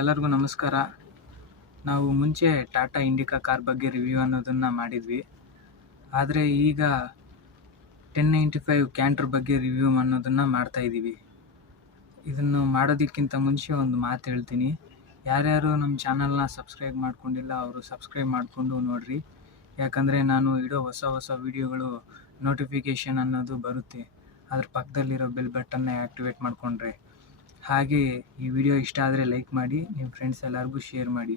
ಎಲ್ಲರಿಗೂ ನಮಸ್ಕಾರ. ನಾವು ಮುಂಚೆ ಟಾಟಾ ಇಂಡಿಕಾ ಕಾರ್ ಬಗ್ಗೆ ರಿವ್ಯೂ ಅನ್ನೋದನ್ನು ಮಾಡಿದ್ವಿ. ಆದರೆ ಈಗ 1095 ಕ್ಯಾಂಟರ್ ಬಗ್ಗೆ ರಿವ್ಯೂ ಅನ್ನೋದನ್ನು ಮಾಡ್ತಾಯಿದ್ದೀವಿ. ಇದನ್ನು ಮಾಡೋದಕ್ಕಿಂತ ಮುಂಚೆ ಒಂದು ಮಾತು ಹೇಳ್ತೀನಿ. ಯಾರ್ಯಾರು ನಮ್ಮ ಚಾನಲ್ನ ಸಬ್ಸ್ಕ್ರೈಬ್ ಮಾಡ್ಕೊಂಡಿಲ್ಲ ಅವರು ಸಬ್ಸ್ಕ್ರೈಬ್ ಮಾಡಿಕೊಂಡು ನೋಡಿರಿ. ಯಾಕಂದರೆ ನಾನು ಇಡೋ ಹೊಸ ವೀಡಿಯೋಗಳು ನೋಟಿಫಿಕೇಷನ್ ಅನ್ನೋದು ಬರುತ್ತೆ. ಅದ್ರ ಪಕ್ಕದಲ್ಲಿರೋ ಬೆಲ್ ಬಟನ್ನ ಆ್ಯಕ್ಟಿವೇಟ್ ಮಾಡಿಕೊಂಡ್ರೆ. ಹಾಗೆ ಈ ವಿಡಿಯೋ ಇಷ್ಟ ಆದರೆ ಲೈಕ್ ಮಾಡಿ, ನಿಮ್ಮ ಫ್ರೆಂಡ್ಸ್ ಎಲ್ಲರಿಗೂ ಶೇರ್ ಮಾಡಿ.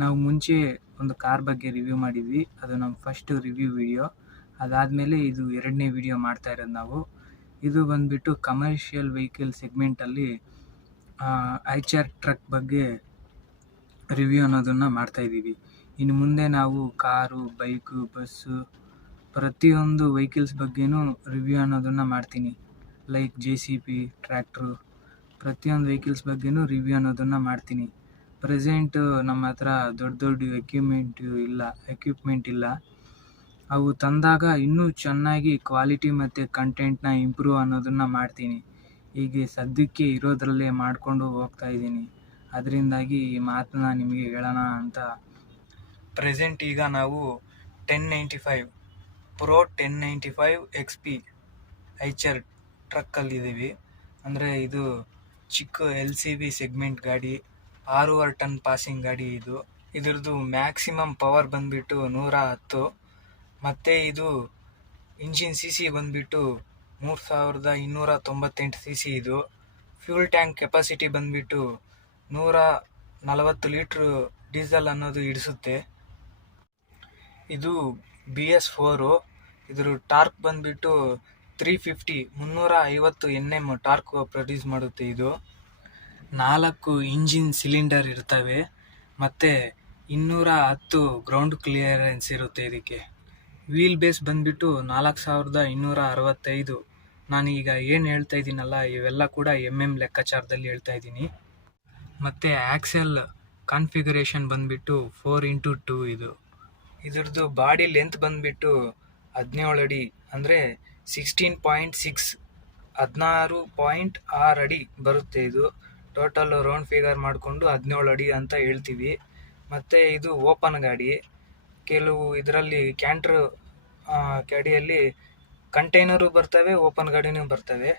ನಾವು ಮುಂಚೆ ಒಂದು ಕಾರ್ ಬಗ್ಗೆ ರಿವ್ಯೂ ಮಾಡಿದ್ವಿ, ಅದು ನಮ್ಮ ಫಸ್ಟ್ ರಿವ್ಯೂ ವಿಡಿಯೋ. ಅದಾದಮೇಲೆ ಇದು 2ನೇ ವಿಡಿಯೋ ಮಾಡ್ತಾ ಇರೋದು ನಾವು. ಇದು ಬಂದುಬಿಟ್ಟು ಕಮರ್ಷಿಯಲ್ ವೆಹಿಕಲ್ ಸೆಗ್ಮೆಂಟಲ್ಲಿ ಐಚರ್ ಟ್ರಕ್ ಬಗ್ಗೆ ರಿವ್ಯೂ ಅನ್ನೋದನ್ನು ಮಾಡ್ತಾಯಿದ್ದೀವಿ. ಇನ್ನು ಮುಂದೆ ನಾವು ಕಾರು, ಬೈಕು, ಬಸ್ಸು, ಪ್ರತಿಯೊಂದು ವೆಹಿಕಲ್ಸ್ ಬಗ್ಗೆನೂ ರಿವ್ಯೂ ಅನ್ನೋದನ್ನು ಮಾಡ್ತೀನಿ. ಲೈಕ್ JCB, ಟ್ರ್ಯಾಕ್ಟ್ರು, ಪ್ರತಿಯೊಂದು ವೆಹಿಕಲ್ಸ್ ಬಗ್ಗೆನೂ ರಿವ್ಯೂ ಅನ್ನೋದನ್ನು ಮಾಡ್ತೀನಿ. ಪ್ರೆಸೆಂಟು ನಮ್ಮ ಹತ್ರ ದೊಡ್ಡ ಎಕ್ವಿಪ್ಮೆಂಟ್ ಇಲ್ಲ. ಅವು ತಂದಾಗ ಇನ್ನೂ ಚೆನ್ನಾಗಿ ಕ್ವಾಲಿಟಿ ಮತ್ತು ಕಂಟೆಂಟ್ನ ಇಂಪ್ರೂವ್ ಅನ್ನೋದನ್ನು ಮಾಡ್ತೀನಿ. ಹೀಗೆ ಸದ್ಯಕ್ಕೆ ಇರೋದ್ರಲ್ಲೇ ಮಾಡಿಕೊಂಡು ಹೋಗ್ತಾಯಿದ್ದೀನಿ. ಅದರಿಂದಾಗಿ ಈ ಮಾತನ್ನ ನಿಮಗೆ ಹೇಳೋಣ ಅಂತ. ಪ್ರೆಸೆಂಟ್ ಈಗ ನಾವು 1095 Pro 1095 XP ಐಚರ್ ಟ್ರಕ್ಕಲ್ಲಿದ್ದೀವಿ. ಅಂದರೆ ಇದು ಚಿಕ್ಕ LCV ಸೆಗ್ಮೆಂಟ್ ಗಾಡಿ, 6.5 ಟನ್ ಪಾಸಿಂಗ್ ಗಾಡಿ ಇದು. ಇದ್ರದ್ದು ಮ್ಯಾಕ್ಸಿಮಮ್ ಪವರ್ ಬಂದುಬಿಟ್ಟು 110. ಮತ್ತು ಇದು ಇಂಜಿನ್ CC ಬಂದುಬಿಟ್ಟು 3298 CC ಇದು. ಫ್ಯೂಲ್ ಟ್ಯಾಂಕ್ ಕೆಪಾಸಿಟಿ ಬಂದುಬಿಟ್ಟು 140 ಲೀಟ್ರ್ ಡೀಸೆಲ್ ಅನ್ನೋದು ಹಿಡಿಸುತ್ತೆ. ಇದು BS4. ಇದ್ರ ಟಾರ್ಕ್ ಬಂದುಬಿಟ್ಟು 350 Nm ಟಾರ್ಕ್ ಪ್ರೊಡ್ಯೂಸ್ ಮಾಡುತ್ತೆ. ಇದು 4 ಇಂಜಿನ್ ಸಿಲಿಂಡರ್ ಇರ್ತವೆ ಮತ್ತು 210 ಗ್ರೌಂಡ್ ಕ್ಲಿಯರೆನ್ಸ್ ಇರುತ್ತೆ ಇದಕ್ಕೆ. ವೀಲ್ ಬೇಸ್ ಬಂದುಬಿಟ್ಟು 4265. ನಾನೀಗ ಏನು ಹೇಳ್ತಾ ಇದ್ದೀನಲ್ಲ ಇವೆಲ್ಲ ಕೂಡ MM ಲೆಕ್ಕಾಚಾರದಲ್ಲಿ ಹೇಳ್ತಾ ಇದ್ದೀನಿ. ಮತ್ತು ಆ್ಯಕ್ಸೆಲ್ ಕಾನ್ಫಿಗರೇಷನ್ ಬಂದುಬಿಟ್ಟು 4x2 ಇದು. ಇದ್ರದ್ದು ಬಾಡಿ ಲೆಂತ್ ಬಂದುಬಿಟ್ಟು 17 ಅಡಿ, ಅಂದರೆ 16.6 16.6 ಅಡಿ ಬರುತ್ತೆ. ಇದು ಟೋಟಲ್ ರೌಂಡ್ ಫಿಗರ್ ಮಾಡಿಕೊಂಡು 17 ಅಡಿ ಅಂತ ಹೇಳ್ತೀವಿ. ಮತ್ತು ಇದು ಓಪನ್ ಗಾಡಿ. ಕೆಲವು ಇದರಲ್ಲಿ ಕ್ಯಾಂಟ್ರ್ ಗಾಡಿಯಲ್ಲಿ ಕಂಟೈನರು ಬರ್ತವೆ, ಓಪನ್ ಗಾಡಿನೂ ಬರ್ತವೆ.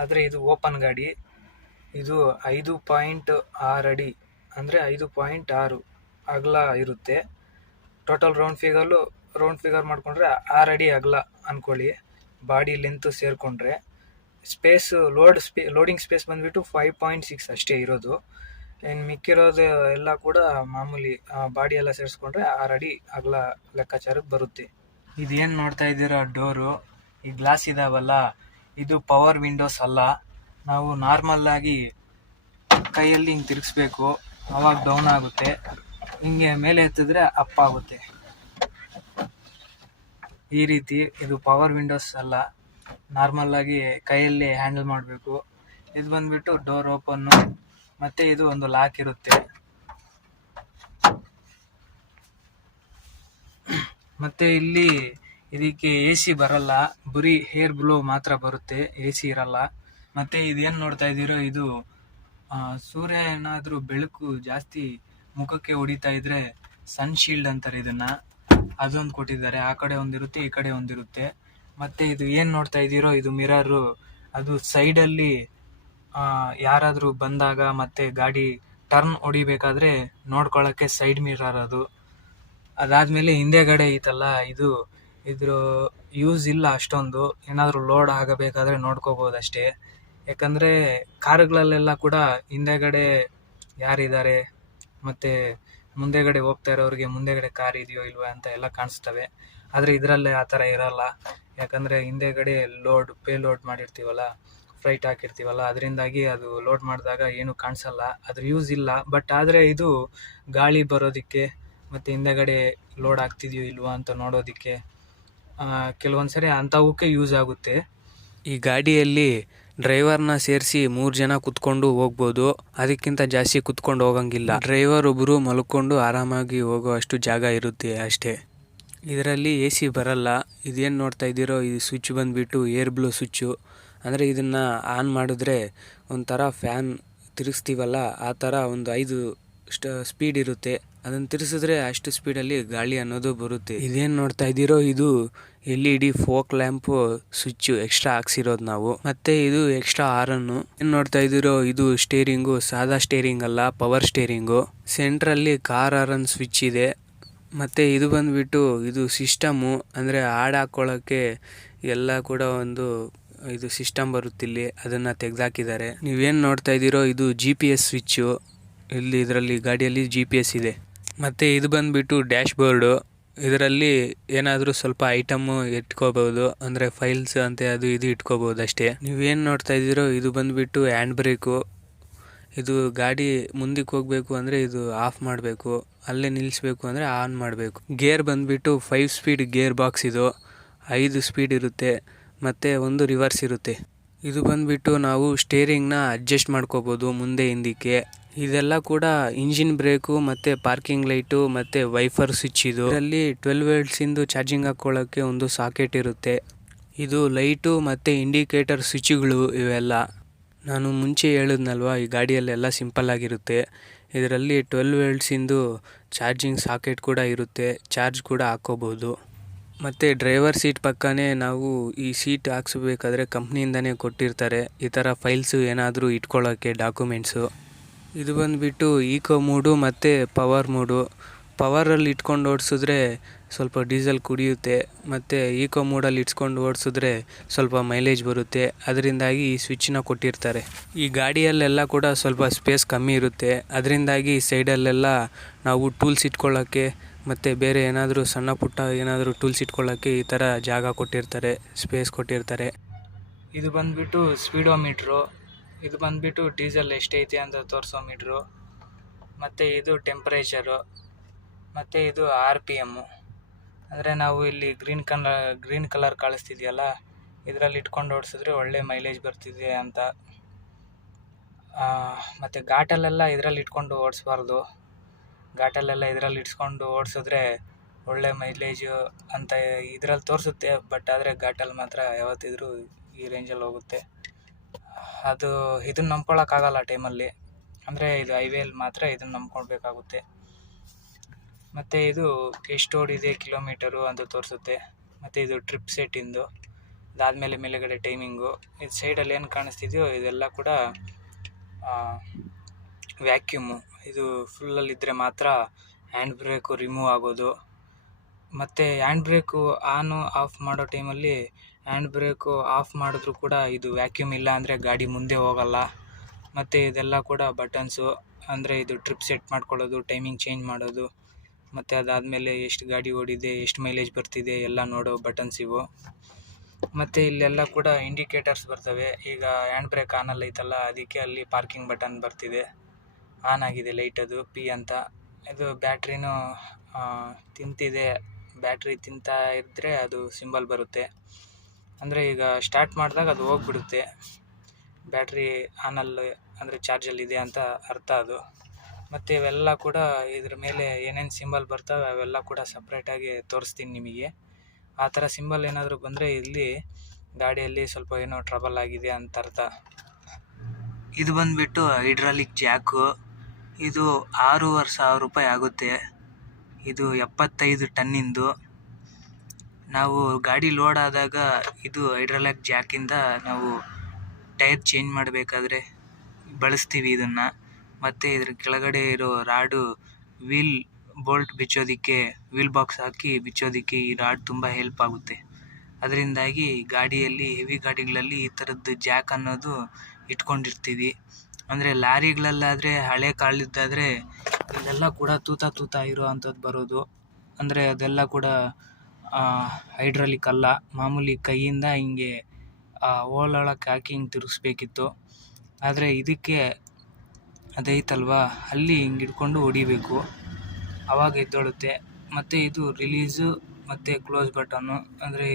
ಆದರೆ ಇದು ಓಪನ್ ಗಾಡಿ. ಇದು 5.6 ಅಡಿ, ಅಂದರೆ 5.6 ಅಗಲ ಇರುತ್ತೆ. ಟೋಟಲ್ ರೌಂಡ್ ಫಿಗರ್ ಮಾಡಿಕೊಂಡ್ರೆ 6 ಅಡಿ ಅಗಲ ಅಂದ್ಕೊಳ್ಳಿ, ಬಾಡಿ ಲೆಂತ್ ಸೇರಿಕೊಂಡ್ರೆ. ಲೋಡಿಂಗ್ ಸ್ಪೇಸ್ ಬಂದುಬಿಟ್ಟು 5.6 ಅಷ್ಟೇ ಇರೋದು. ಇನ್ನು ಮಿಕ್ಕಿರೋದು ಎಲ್ಲ ಕೂಡ ಮಾಮೂಲಿ ಬಾಡಿ ಎಲ್ಲ ಸೇರಿಸ್ಕೊಂಡ್ರೆ 6 ಅಡಿ ಅಗಲ ಲೆಕ್ಕಾಚಾರಕ್ಕೆ ಬರುತ್ತೆ. ಇದೇನು ನೋಡ್ತಾ ಇದ್ದೀರೋ ಡೋರು, ಈ ಗ್ಲಾಸ್ ಇದಾವಲ್ಲ, ಇದು ಪವರ್ ವಿಂಡೋಸ್ ಅಲ್ಲ. ನಾವು ನಾರ್ಮಲ್ಲಾಗಿ ಕೈಯಲ್ಲಿ ಹಿಂಗೆ ತಿರುಗಿಸ್ಬೇಕು, ಆವಾಗ ಡೌನ್ ಆಗುತ್ತೆ. ಹಿಂಗೆ ಮೇಲೆ ಎತ್ತಿದ್ರೆ ಅಪ್ ಆಗುತ್ತೆ. ಈ ರೀತಿ ಇದು ಪವರ್ ವಿಂಡೋಸ್ ಅಲ್ಲ, ನಾರ್ಮಲ್ಲಾಗಿ ಕೈಯಲ್ಲಿ ಹ್ಯಾಂಡಲ್ ಮಾಡಬೇಕು. ಇದು ಬಂದುಬಿಟ್ಟು ಡೋರ್ ಓಪನ್ನು, ಮತ್ತು ಇದು ಒಂದು ಲಾಕ್ ಇರುತ್ತೆ. ಮತ್ತು ಇಲ್ಲಿ ಇದಕ್ಕೆ AC ಬರಲ್ಲ, ಬರೀ ಹೇರ್ ಬ್ಲೋ ಮಾತ್ರ ಬರುತ್ತೆ, AC ಇರಲ್ಲ. ಮತ್ತು ಇದೇನು ನೋಡ್ತಾ ಇದ್ದೀರೋ ಇದು ಸೂರ್ಯ ಏನಾದರೂ ಬೆಳಕು ಜಾಸ್ತಿ ಮುಖಕ್ಕೆ ಹೊಡಿತಾ ಇದ್ರೆ ಸನ್ ಶೀಲ್ಡ್ ಅಂತಾರೆ ಇದನ್ನು. ಅದೊಂದು ಕೊಟ್ಟಿದ್ದಾರೆ, ಆ ಕಡೆ ಒಂದಿರುತ್ತೆ, ಈ ಕಡೆ ಒಂದಿರುತ್ತೆ. ಮತ್ತು ಇದು ಏನು ನೋಡ್ತಾ ಇದ್ದೀರೋ ಇದು ಮಿರರು. ಅದು ಸೈಡಲ್ಲಿ ಯಾರಾದರೂ ಬಂದಾಗ ಮತ್ತು ಗಾಡಿ ಟರ್ನ್ ಹೊಡಿಬೇಕಾದ್ರೆ ನೋಡ್ಕೊಳ್ಳೋಕ್ಕೆ ಸೈಡ್ ಮಿರರ್ ಅದು. ಅದಾದಮೇಲೆ ಹಿಂದೆಗಡೆ ಐತಲ್ಲ, ಇದು ಇದ್ರ ಯೂಸ್ ಇಲ್ಲ ಅಷ್ಟೊಂದು. ಏನಾದರೂ ಲೋಡ್ ಆಗಬೇಕಾದ್ರೆ ನೋಡ್ಕೋಬೋದು ಅಷ್ಟೇ. ಯಾಕಂದರೆ ಕಾರುಗಳಲ್ಲೆಲ್ಲ ಕೂಡ ಹಿಂದೆಗಡೆ ಯಾರಿದ್ದಾರೆ ಮತ್ತು ಮುಂದೆಗಡೆ ಹೋಗ್ತಾ ಇರೋರಿಗೆ ಮುಂದೆಗಡೆ ಕಾರ್ ಇದೆಯೋ ಇಲ್ವೋ ಅಂತ ಎಲ್ಲ ಕಾಣಿಸ್ತವೆ. ಆದರೆ ಇದರಲ್ಲೇ ಆ ಥರ ಇರೋಲ್ಲ. ಯಾಕಂದರೆ ಹಿಂದೆಗಡೆ ಪೇ ಲೋಡ್ ಮಾಡಿರ್ತೀವಲ್ಲ, ಫ್ರೈಟ್ ಹಾಕಿರ್ತೀವಲ್ಲ, ಅದರಿಂದಾಗಿ ಅದು ಲೋಡ್ ಮಾಡಿದಾಗ ಏನೂ ಕಾಣಿಸಲ್ಲ. ಅದ್ರ ಯೂಸ್ ಇಲ್ಲ. ಬಟ್ ಆದರೆ ಇದು ಗಾಳಿ ಬರೋದಕ್ಕೆ ಮತ್ತು ಹಿಂದೆಗಡೆ ಲೋಡ್ ಆಗ್ತಿದೆಯೋ ಇಲ್ವೋ ಅಂತ ನೋಡೋದಕ್ಕೆ ಕೆಲವೊಂದು ಸರಿ ಅಂಥವಕ್ಕೆ ಯೂಸ್ ಆಗುತ್ತೆ. ಈ ಗಾಡಿಯಲ್ಲಿ ಡ್ರೈವರ್ನ ಸೇರಿಸಿ 3 ಜನ ಕುತ್ಕೊಂಡು ಹೋಗ್ಬೋದು. ಅದಕ್ಕಿಂತ ಜಾಸ್ತಿ ಕುತ್ಕೊಂಡು ಹೋಗಂಗಿಲ್ಲ. ಡ್ರೈವರ್ ಒಬ್ಬರು ಮಲ್ಕೊಂಡು ಆರಾಮಾಗಿ ಹೋಗೋ ಅಷ್ಟು ಜಾಗ ಇರುತ್ತೆ ಅಷ್ಟೇ. ಇದರಲ್ಲಿ AC ಬರಲ್ಲ. ಇದೇನು ನೋಡ್ತಾ ಇದ್ದೀರೋ ಈ ಸ್ವಿಚ್ ಬಂದುಬಿಟ್ಟು ಏರ್ ಬ್ಲೋ ಸ್ವಿಚ್ಚು. ಅಂದರೆ ಇದನ್ನು ಆನ್ ಮಾಡಿದ್ರೆ ಒಂಥರ ಫ್ಯಾನ್ ತಿರುಗಿಸ್ತೀವಲ್ಲ, ಆ ಥರ ಒಂದು 5 ಸ್ಪೀಡ್ ಇರುತ್ತೆ. ಅದನ್ನು ತಿರ್ಸಿದ್ರೆ ಅಷ್ಟು ಸ್ಪೀಡಲ್ಲಿ ಗಾಳಿ ಅನ್ನೋದು ಬರುತ್ತೆ. ಇದೇನು ನೋಡ್ತಾ ಇದ್ದೀರೋ ಇದು LED fog lamp switch extra ಹಾಕ್ಸಿರೋದು ನಾವು. ಮತ್ತೆ ಇದು ಎಕ್ಸ್ಟ್ರಾ ಹಾರನ್ನು. ಏನು ನೋಡ್ತಾ ಇದ್ದೀರೋ ಇದು ಸ್ಟೇರಿಂಗು, ಸಾದಾ ಸ್ಟೇರಿಂಗ್ ಅಲ್ಲ, ಪವರ್ ಸ್ಟೇರಿಂಗು. ಸೆಂಟ್ರಲ್ಲಿ ಕಾರ್ ಹಾರನ್ ಸ್ವಿಚ್ ಇದೆ. ಮತ್ತು ಇದು ಬಂದುಬಿಟ್ಟು ಇದು ಸಿಸ್ಟಮು, ಅಂದರೆ ಹಾಡು ಹಾಕ್ಕೊಳ್ಳೋಕ್ಕೆ ಎಲ್ಲ ಕೂಡ ಒಂದು ಇದು ಸಿಸ್ಟಮ್ ಬರುತ್ತಿಲ್ಲಿ, ಅದನ್ನು ತೆಗೆದಾಕಿದ್ದಾರೆ. ನೀವೇನು ನೋಡ್ತಾ ಇದ್ದೀರೋ ಇದು GPS ಸ್ವಿಚ್ಚು. ಇದರಲ್ಲಿ ಗಾಡಿಯಲ್ಲಿ GPS ಇದೆ. ಮತ್ತು ಇದು ಬಂದುಬಿಟ್ಟು ಡ್ಯಾಶ್ ಬೋರ್ಡು. ಇದರಲ್ಲಿ ಏನಾದರೂ ಸ್ವಲ್ಪ ಐಟಮ್ಮು ಇಟ್ಕೋಬೋದು, ಅಂದರೆ ಫೈಲ್ಸ್ ಅಂತೆ ಅದು ಇದು ಇಟ್ಕೋಬೋದು ಅಷ್ಟೇ. ನೀವೇನು ನೋಡ್ತಾ ಇದ್ದೀರೋ ಇದು ಬಂದುಬಿಟ್ಟು ಹ್ಯಾಂಡ್ ಬ್ರೇಕು. ಇದು ಗಾಡಿ ಮುಂದಕ್ಕೆ ಹೋಗಬೇಕು ಅಂದರೆ ಇದು ಆಫ್ ಮಾಡಬೇಕು, ಅಲ್ಲೇ ನಿಲ್ಲಿಸ್ಬೇಕು ಅಂದರೆ ಆನ್ ಮಾಡಬೇಕು. ಗೇರ್ ಬಂದುಬಿಟ್ಟು 5 ಸ್ಪೀಡ್ ಗೇರ್ ಬಾಕ್ಸ್ ಇದು. 5 ಸ್ಪೀಡ್ ಇರುತ್ತೆ ಮತ್ತು ಒಂದು ರಿವರ್ಸ್ ಇರುತ್ತೆ. ಇದು ಬಂದುಬಿಟ್ಟು ನಾವು ಸ್ಟೇರಿಂಗ್ನ ಅಡ್ಜಸ್ಟ್ ಮಾಡ್ಕೋಬೋದು ಮುಂದೆ ಹಿಂದಕ್ಕೆ. ಇದೆಲ್ಲ ಕೂಡ ಇಂಜಿನ್ ಬ್ರೇಕು ಮತ್ತು ಪಾರ್ಕಿಂಗ್ ಲೈಟು ಮತ್ತು ವೈಫರ್ ಸ್ವಿಚ್. ಇದರಲ್ಲಿ 12 ವೋಲ್ಟ್ಸಿಂದು ಚಾರ್ಜಿಂಗ್ ಹಾಕ್ಕೊಳ್ಳೋಕ್ಕೆ ಒಂದು ಸಾಕೆಟ್ ಇರುತ್ತೆ. ಇದು ಲೈಟು ಮತ್ತು ಇಂಡಿಕೇಟರ್ ಸ್ವಿಚ್ಗಳು ಇವೆಲ್ಲ. ನಾನು ಮುಂಚೆ ಹೇಳಿದ್ನಲ್ವ, ಈ ಗಾಡಿಯಲ್ಲೆಲ್ಲ ಸಿಂಪಲ್ ಆಗಿರುತ್ತೆ. ಇದರಲ್ಲಿ 12 ವೋಲ್ಟ್ಸಿಂದು ಚಾರ್ಜಿಂಗ್ ಸಾಕೆಟ್ ಕೂಡ ಇರುತ್ತೆ, ಚಾರ್ಜ್ ಕೂಡ ಹಾಕ್ಕೋಬೋದು. ಮತ್ತು ಡ್ರೈವರ್ ಸೀಟ್ ಪಕ್ಕನೇ ನಾವು ಈ ಸೀಟ್ ಹಾಕ್ಸ್ಬೇಕಾದ್ರೆ ಕಂಪ್ನಿಯಿಂದನೇ ಕೊಟ್ಟಿರ್ತಾರೆ ಈ ಥರ ಫೈಲ್ಸು ಏನಾದರೂ ಇಟ್ಕೊಳ್ಳೋಕ್ಕೆ, ಡಾಕ್ಯುಮೆಂಟ್ಸು. ಇದು ಬಂದುಬಿಟ್ಟು ಈಕೋ ಮೂಡು ಮತ್ತು ಪವರ್ ಮೂಡು. ಪವರಲ್ಲಿ ಇಟ್ಕೊಂಡು ಓಡಿಸಿದ್ರೆ ಸ್ವಲ್ಪ ಡೀಸೆಲ್ ಕುಡಿಯುತ್ತೆ, ಮತ್ತು ಈಕೋ ಮೂಡಲ್ಲಿ ಇಟ್ಕೊಂಡು ಓಡಿಸಿದ್ರೆ ಸ್ವಲ್ಪ ಮೈಲೇಜ್ ಬರುತ್ತೆ. ಅದರಿಂದಾಗಿ ಈ ಸ್ವಿಚ್ನ ಕೊಟ್ಟಿರ್ತಾರೆ. ಈ ಗಾಡಿಯಲ್ಲೆಲ್ಲ ಕೂಡ ಸ್ವಲ್ಪ ಸ್ಪೇಸ್ ಕಮ್ಮಿ ಇರುತ್ತೆ. ಅದರಿಂದಾಗಿ ಸೈಡಲ್ಲೆಲ್ಲ ನಾವು ಟೂಲ್ಸ್ ಇಟ್ಕೊಳ್ಳೋಕ್ಕೆ ಮತ್ತು ಬೇರೆ ಏನಾದರೂ ಸಣ್ಣ ಪುಟ್ಟ ಏನಾದರೂ ಟೂಲ್ಸ್ ಇಟ್ಕೊಳ್ಳೋಕ್ಕೆ ಈ ಥರ ಜಾಗ ಕೊಟ್ಟಿರ್ತಾರೆ, ಸ್ಪೇಸ್ ಕೊಟ್ಟಿರ್ತಾರೆ. ಇದು ಬಂದುಬಿಟ್ಟು ಸ್ಪೀಡೋಮೀಟ್ರು. ಇದು ಬಂದುಬಿಟ್ಟು ಡೀಸೆಲ್ ಎಷ್ಟೈತೆ ಅಂತ ತೋರಿಸೋ ಮೀಟ್ರು. ಮತ್ತು ಇದು ಟೆಂಪ್ರೇಚರು. ಮತ್ತು ಇದು RPM. ಅಂದರೆ ನಾವು ಇಲ್ಲಿ ಗ್ರೀನ್ ಕಲರ್ ಕಾಣಿಸ್ತಿದೆಯಲ್ಲ, ಇದರಲ್ಲಿ ಇಟ್ಕೊಂಡು ಓಡಿಸಿದ್ರೆ ಒಳ್ಳೆ ಮೈಲೇಜ್ ಬರ್ತಿದೆ ಅಂತ. ಮತ್ತು ಘಾಟಲ್ಲೆಲ್ಲ ಇದರಲ್ಲಿ ಇಟ್ಕೊಂಡು ಓಡಿಸ್ಬಾರ್ದು. ಘಾಟಲ್ಲೆಲ್ಲ ಇದರಲ್ಲಿ ಇಟ್ಕೊಂಡು ಓಡಿಸಿದ್ರೆ ಒಳ್ಳೆ ಮೈಲೇಜು ಅಂತ ಇದರಲ್ಲಿ ತೋರಿಸುತ್ತೆ. ಬಟ್ ಆದರೆ ಘಾಟಲ್ಲಿ ಮಾತ್ರ ಯಾವತ್ತಿದ್ರೂ ಈ ರೇಂಜಲ್ಲಿ ಹೋಗುತ್ತೆ. ಅದು ಇದನ್ನು ನಂಬ್ಕೊಳ್ಳೋಕ್ಕಾಗಲ್ಲ ಟೈಮಲ್ಲಿ. ಅಂದರೆ ಇದು ಹೈವೇಲಿ ಮಾತ್ರ ಇದನ್ನು ನಂಬ್ಕೊಳ್ಬೇಕಾಗುತ್ತೆ. ಮತ್ತು ಇದು ಎಷ್ಟು ಓಡಿದೆ ಕಿಲೋಮೀಟರು ಅಂತ ತೋರಿಸುತ್ತೆ. ಮತ್ತು ಇದು ಟ್ರಿಪ್ ಸೆಟ್ಟಿಂದು. ಅದಾದಮೇಲೆ ಮೇಲೆಗಡೆ ಟೈಮಿಂಗು. ಇದು ಸೈಡಲ್ಲಿ ಏನು ಕಾಣಿಸ್ತಿದೆಯೋ ಇದೆಲ್ಲ ಕೂಡ ವ್ಯಾಕ್ಯೂಮು. ಇದು ಫುಲ್ಲಲ್ಲಿದ್ದರೆ ಮಾತ್ರ ಹ್ಯಾಂಡ್ ಬ್ರೇಕು ರಿಮೂವ್ ಆಗೋದು. ಮತ್ತು ಹ್ಯಾಂಡ್ ಬ್ರೇಕು ಆನು ಆಫ್ ಮಾಡೋ ಟೈಮಲ್ಲಿ ಹ್ಯಾಂಡ್ ಬ್ರೇಕು ಆಫ್ ಮಾಡಿದ್ರೂ ಕೂಡ ಇದು ವ್ಯಾಕ್ಯೂಮ್ ಇಲ್ಲ ಅಂದರೆ ಗಾಡಿ ಮುಂದೆ ಹೋಗಲ್ಲ. ಮತ್ತು ಇದೆಲ್ಲ ಕೂಡ ಬಟನ್ಸು, ಅಂದರೆ ಇದು ಟ್ರಿಪ್ ಸೆಟ್ ಮಾಡ್ಕೊಳ್ಳೋದು, ಟೈಮಿಂಗ್ ಚೇಂಜ್ ಮಾಡೋದು, ಮತ್ತು ಅದಾದಮೇಲೆ ಎಷ್ಟು ಗಾಡಿ ಓಡಿದೆ, ಎಷ್ಟು ಮೈಲೇಜ್ ಬರ್ತಿದೆ ಎಲ್ಲ ನೋಡೋ ಬಟನ್ಸ್ ಇವು. ಮತ್ತು ಇಲ್ಲೆಲ್ಲ ಕೂಡ ಇಂಡಿಕೇಟರ್ಸ್ ಬರ್ತವೆ. ಈಗ ಹ್ಯಾಂಡ್ ಬ್ರೇಕ್ ಆನಲ್ಲಿ ಐತಲ್ಲ, ಅದಕ್ಕೆ ಅಲ್ಲಿ ಪಾರ್ಕಿಂಗ್ ಬಟನ್ ಬರ್ತಿದೆ, ಆನ್ ಆಗಿದೆ ಲೈಟ್, ಅದು P ಅಂತ. ಇದು ಬ್ಯಾಟ್ರಿನೂ ತಿಂತಿದೆ. ಬ್ಯಾಟ್ರಿ ತಿಂತಾ ಇದ್ದರೆ ಅದು ಸಿಂಬಲ್ ಬರುತ್ತೆ. ಅಂದರೆ ಈಗ ಸ್ಟಾರ್ಟ್ ಮಾಡಿದಾಗ ಅದು ಹೋಗ್ಬಿಡುತ್ತೆ. ಬ್ಯಾಟ್ರಿ ಆನಲ್ಲಿ ಅಂದರೆ ಚಾರ್ಜಲ್ಲಿದೆ ಅಂತ ಅರ್ಥ ಅದು. ಮತ್ತು ಇವೆಲ್ಲ ಕೂಡ ಇದ್ರ ಮೇಲೆ ಏನೇನು ಸಿಂಬಲ್ ಬರ್ತವೆ ಅವೆಲ್ಲ ಕೂಡ ಸಪ್ರೇಟಾಗಿ ತೋರಿಸ್ತೀನಿ ನಿಮಗೆ. ಆ ಥರ ಸಿಂಬಲ್ ಏನಾದರೂ ಬಂದರೆ ಇಲ್ಲಿ ಗಾಡಿಯಲ್ಲಿ ಸ್ವಲ್ಪ ಏನೋ ಟ್ರಬಲ್ ಆಗಿದೆ ಅಂತ ಅರ್ಥ. ಇದು ಬಂದುಬಿಟ್ಟು ಹೈಡ್ರಾಲಿಕ್ ಜಾಕು. ಇದು 6,500 ರೂಪಾಯಿ ಆಗುತ್ತೆ. ಇದು 75 ಟನ್ನಿಂದು. ನಾವು ಗಾಡಿ ಲೋಡ್ ಆದಾಗ ಇದು ಹೈಡ್ರಾಲಿಕ್ ಜಾಕಿಂದ ನಾವು ಟೈರ್ ಚೇಂಜ್ ಮಾಡಬೇಕಾದ್ರೆ ಬಳಸ್ತೀವಿ ಇದನ್ನು. ಮತ್ತು ಇದ್ರ ಕೆಳಗಡೆ ಇರೋ ರಾಡು ವೀಲ್ ಬೋಲ್ಟ್ ಬಿಚ್ಚೋದಕ್ಕೆ ವೀಲ್ ಬಾಕ್ಸ್ ಹಾಕಿ ಬಿಚ್ಚೋದಕ್ಕೆ ಈ ರಾಡ್ ತುಂಬ ಹೆಲ್ಪ್ ಆಗುತ್ತೆ. ಅದರಿಂದಾಗಿ ಗಾಡಿಯಲ್ಲಿ ಹೆವಿ ಗಾಡಿಗಳಲ್ಲಿ ಈ ಥರದ್ದು ಜಾಕ್ ಅನ್ನೋದು ಇಟ್ಕೊಂಡಿರ್ತೀವಿ. ಅಂದರೆ ಲಾರಿಗಳಲ್ಲಾದರೆ ಹಳೆ ಕಾಲದ್ದಾದರೆ ಇಲ್ಲೆಲ್ಲ ಕೂಡ ತೂತ ಇರೋ ಅಂಥದ್ದು ಬರೋದು. ಅಂದರೆ ಅದೆಲ್ಲ ಕೂಡ ಹೈಡ್ರಾಲಿಕ್ ಅಲ್ಲ, ಮಾಮೂಲಿ ಕೈಯಿಂದ ಹಿಂಗೆ ಓಲೊಳಕ್ಕೆ ಹಾಕಿ ಹಿಂಗೆ ತಿರುಗಿಸ್ಬೇಕಿತ್ತು. ಆದರೆ ಇದಕ್ಕೆ ಅದೈತಲ್ವಾ, ಅಲ್ಲಿ ಹಿಂಗೆ ಹಿಡ್ಕೊಂಡು ಹೊಡಿಬೇಕು, ಆವಾಗ ಎದ್ದೊಳುತ್ತೆ. ಮತ್ತು ಇದು ರಿಲೀಸು ಮತ್ತು ಕ್ಲೋಸ್ ಬಟನ್ನು, ಅಂದರೆ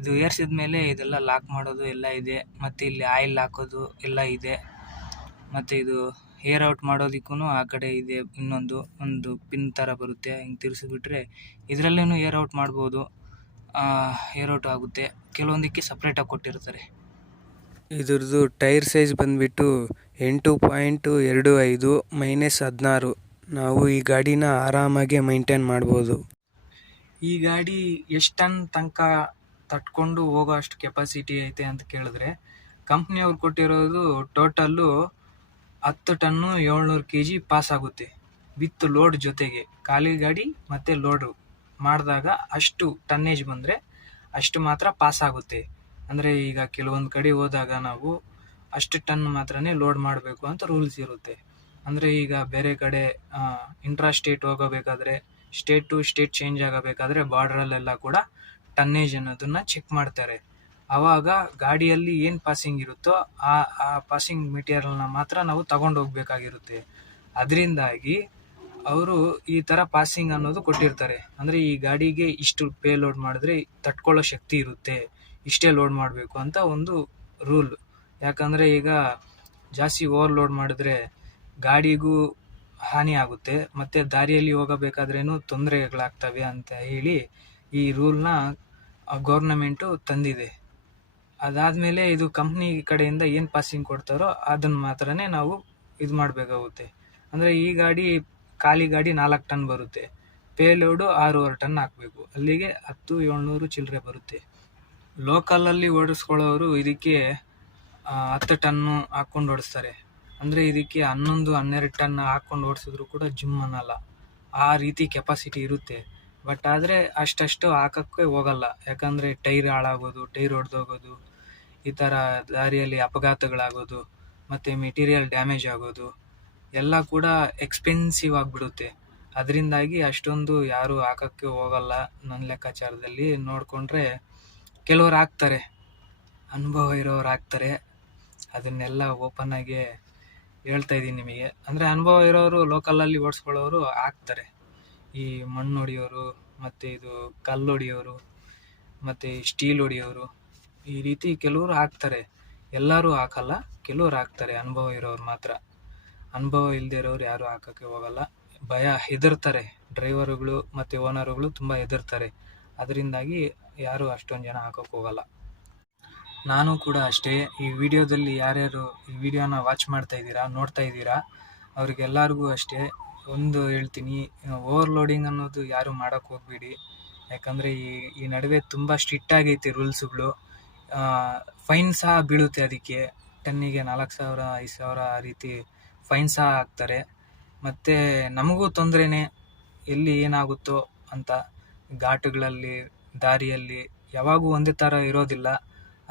ಇದು ಏರ್ಸಿದ ಮೇಲೆ ಇದೆಲ್ಲ ಲಾಕ್ ಮಾಡೋದು ಎಲ್ಲ ಇದೆ. ಮತ್ತು ಇಲ್ಲಿ ಆಯಿಲ್ ಹಾಕೋದು ಎಲ್ಲ ಇದೆ. ಮತ್ತು ಇದು ಏರ್ ಔಟ್ ಮಾಡೋದಕ್ಕೂ ಆ ಕಡೆ ಇದೆ, ಒಂದು ಪಿನ್ ಥರ ಬರುತ್ತೆ, ಹಿಂಗೆ ತಿರ್ಸಿಬಿಟ್ರೆ ಇದರಲ್ಲೇನು ಏರ್ ಔಟ್ ಮಾಡ್ಬೋದು. ಏರ್ ಔಟ್ ಆಗುತ್ತೆ. ಕೆಲವೊಂದಕ್ಕೆ ಸಪ್ರೇಟಾಗಿ ಕೊಟ್ಟಿರ್ತಾರೆ. ಇದ್ರದ್ದು ಟೈರ್ ಸೈಜ್ ಬಂದುಬಿಟ್ಟು 8.25 -16. ನಾವು ಈ ಗಾಡಿನ ಆರಾಮಾಗಿ ಮೈಂಟೈನ್ ಮಾಡ್ಬೋದು. ಈ ಗಾಡಿ ಎಷ್ಟು ಟನ್ ತನಕ ತಟ್ಕೊಂಡು ಹೋಗೋ ಅಷ್ಟು ಕೆಪಾಸಿಟಿ ಐತೆ ಅಂತ ಕೇಳಿದ್ರೆ, ಕಂಪ್ನಿಯವ್ರು ಕೊಟ್ಟಿರೋದು ಟೋಟಲ್ಲು 10 ಟನ್ನು 700 kg ಪಾಸ್ ಆಗುತ್ತೆ ವಿತ್ ಲೋಡ್ ಜೊತೆಗೆ. ಖಾಲಿ ಗಾಡಿ ಮತ್ತು ಲೋಡು ಮಾಡಿದಾಗ ಅಷ್ಟು ಟನ್ನೇಜ್ ಬಂದರೆ ಅಷ್ಟು ಮಾತ್ರ ಪಾಸ್ ಆಗುತ್ತೆ. ಅಂದರೆ ಈಗ ಕೆಲವೊಂದು ಕಡೆ ಹೋದಾಗ ನಾವು ಅಷ್ಟು ಟನ್ ಮಾತ್ರನೇ ಲೋಡ್ ಮಾಡಬೇಕು ಅಂತ ರೂಲ್ಸ್ ಇರುತ್ತೆ. ಅಂದರೆ ಈಗ ಬೇರೆ ಕಡೆ ಇಂಟ್ರಾ ಸ್ಟೇಟ್ ಹೋಗಬೇಕಾದ್ರೆ, ಸ್ಟೇಟ್ ಟು ಸ್ಟೇಟ್ ಚೇಂಜ್ ಆಗಬೇಕಾದ್ರೆ ಬಾರ್ಡ್ರಲ್ಲೆಲ್ಲ ಕೂಡ ಟನ್ನೇಜ್ ಅನ್ನೋದನ್ನು ಚೆಕ್ ಮಾಡ್ತಾರೆ. ಆವಾಗ ಗಾಡಿಯಲ್ಲಿ ಏನು ಪಾಸಿಂಗ್ ಇರುತ್ತೋ ಆ ಪಾಸಿಂಗ್ ಮೆಟೀರಿಯಲ್ನ ಮಾತ್ರ ನಾವು ತಗೊಂಡು ಹೋಗ್ಬೇಕಾಗಿರುತ್ತೆ. ಅದರಿಂದಾಗಿ ಅವರು ಈ ಥರ ಪಾಸಿಂಗ್ ಅನ್ನೋದು ಕೊಟ್ಟಿರ್ತಾರೆ. ಅಂದರೆ ಈ ಗಾಡಿಗೆ ಇಷ್ಟು ಪೇ ಲೋಡ್ ಮಾಡಿದ್ರೆ ತಟ್ಕೊಳ್ಳೋ ಶಕ್ತಿ ಇರುತ್ತೆ, ಇಷ್ಟೇ ಲೋಡ್ ಮಾಡಬೇಕು ಅಂತ ಒಂದು ರೂಲ್. ಯಾಕಂದರೆ ಈಗ ಜಾಸ್ತಿ ಓವರ್ಲೋಡ್ ಮಾಡಿದ್ರೆ ಗಾಡಿಗೂ ಹಾನಿ ಆಗುತ್ತೆ, ಮತ್ತು ದಾರಿಯಲ್ಲಿ ಹೋಗಬೇಕಾದ್ರೇನು ತೊಂದರೆಗಳಾಗ್ತವೆ ಅಂತ ಹೇಳಿ ಈ ರೂಲ್ನ ಗೌರ್ನಮೆಂಟು ತಂದಿದೆ. ಅದಾದಮೇಲೆ ಇದು ಕಂಪ್ನಿ ಕಡೆಯಿಂದ ಏನು ಪಾಸಿಂಗ್ ಕೊಡ್ತಾರೋ ಅದನ್ನು ಮಾತ್ರನೇ ನಾವು ಇದು ಮಾಡಬೇಕಾಗುತ್ತೆ. ಅಂದರೆ ಈ ಗಾಡಿ ಖಾಲಿ ಗಾಡಿ 4 ಟನ್ ಬರುತ್ತೆ, ಪೇಲೋಡು 6.5 ಟನ್ ಹಾಕಬೇಕು, ಅಲ್ಲಿಗೆ 10,700 ಚಿಲ್ಲರೆ ಬರುತ್ತೆ. ಲೋಕಲಲ್ಲಿ ಓಡಿಸ್ಕೊಳ್ಳೋರು ಇದಕ್ಕೆ 10 ಟನ್ನು ಹಾಕ್ಕೊಂಡು ಓಡಿಸ್ತಾರೆ. ಅಂದರೆ ಇದಕ್ಕೆ 11-12 ಟನ್ ಹಾಕ್ಕೊಂಡು ಓಡಿಸಿದ್ರು ಕೂಡ ಜಿಮ್ ಅನ್ನಲ್ಲ, ಆ ರೀತಿ ಕೆಪಾಸಿಟಿ ಇರುತ್ತೆ. ಬಟ್ ಆದರೆ ಅಷ್ಟು ಹಾಕೋಕ್ಕೆ ಹೋಗಲ್ಲ. ಯಾಕಂದರೆ ಟೈರ್ ಹಾಳಾಗೋದು, ಟೈರ್ ಒಡೆದೋಗೋದು, ಈ ಥರ ದಾರಿಯಲ್ಲಿ ಅಪಘಾತಗಳಾಗೋದು, ಮತ್ತು ಮೆಟೀರಿಯಲ್ ಡ್ಯಾಮೇಜ್ ಆಗೋದು ಎಲ್ಲ ಕೂಡ ಎಕ್ಸ್ಪೆನ್ಸಿವ್ ಆಗಿಬಿಡುತ್ತೆ. ಅದರಿಂದಾಗಿ ಅಷ್ಟೊಂದು ಯಾರೂ ಹಾಕೋಕ್ಕೆ ಹೋಗಲ್ಲ. ನನ್ನ ಲೆಕ್ಕಾಚಾರದಲ್ಲಿ ನೋಡಿಕೊಂಡ್ರೆ ಕೆಲವ್ರು ಹಾಕ್ತಾರೆ, ಅನುಭವ ಇರೋರು ಹಾಕ್ತಾರೆ. ಅದನ್ನೆಲ್ಲ ಓಪನ್ನಾಗಿ ಹೇಳ್ತಾ ಇದ್ದೀನಿ ನಿಮಗೆ. ಅಂದರೆ ಅನುಭವ ಇರೋರು ಲೋಕಲಲ್ಲಿ ಓಡಿಸ್ಕೊಳ್ಳೋರು ಹಾಕ್ತಾರೆ. ಈ ಮಣ್ಣು ಹೊಡಿಯೋರು, ಮತ್ತು ಇದು ಕಲ್ಲು ಹೊಡಿಯೋರು, ಮತ್ತು ಸ್ಟೀಲ್ ಹೊಡಿಯೋರು, ಈ ರೀತಿ ಕೆಲವರು ಹಾಕ್ತಾರೆ. ಎಲ್ಲರೂ ಹಾಕಲ್ಲ, ಕೆಲವ್ರು ಹಾಕ್ತಾರೆ, ಅನುಭವ ಇರೋರು ಮಾತ್ರ. ಅನುಭವ ಇಲ್ಲದೆ ಇರೋರು ಯಾರೂ ಹಾಕೋಕ್ಕೆ ಹೋಗಲ್ಲ. ಹೆದರ್ತಾರೆ, ಡ್ರೈವರುಗಳು ಮತ್ತು ಓನರುಗಳು ತುಂಬ ಹೆದರ್ತಾರೆ. ಅದರಿಂದಾಗಿ ಯಾರೂ ಅಷ್ಟೊಂದು ಜನ ಹಾಕೋಕ್ಕೆ ಹೋಗಲ್ಲ. ನಾನು ಕೂಡ ಅಷ್ಟೇ. ಈ ವಿಡಿಯೋದಲ್ಲಿ ಯಾರ್ಯಾರು ಈ ವಿಡಿಯೋನ ವಾಚ್ ಮಾಡ್ತಾ ಇದ್ದೀರಾ, ನೋಡ್ತಾ ಇದ್ದೀರಾ, ಅವ್ರಿಗೆಲ್ಲರಿಗೂ ಅಷ್ಟೇ ಒಂದು ಹೇಳ್ತೀನಿ, ಓವರ್ಲೋಡಿಂಗ್ ಅನ್ನೋದು ಯಾರು ಮಾಡೋಕ್ಕೆ ಹೋಗ್ಬೇಡಿ. ಯಾಕಂದರೆ ಈ ನಡುವೆ ತುಂಬ ಸ್ಟ್ರಿಕ್ಟ್ ಆಗೈತೆ ರೂಲ್ಸುಗಳು. ಫೈನ್ ಸಹ ಬೀಳುತ್ತೆ. ಅದಕ್ಕೆ ಟನ್ನಿಗೆ 4,000 5,000 ಆ ರೀತಿ ಫೈನ್ ಸಹ ಹಾಕ್ತಾರೆ. ಮತ್ತು ನಮಗೂ ತೊಂದರೆನೇ, ಎಲ್ಲಿ ಏನಾಗುತ್ತೋ ಅಂತ. ಘಾಟುಗಳಲ್ಲಿ, ದಾರಿಯಲ್ಲಿ ಯಾವಾಗೂ ಒಂದೇ ಥರ ಇರೋದಿಲ್ಲ.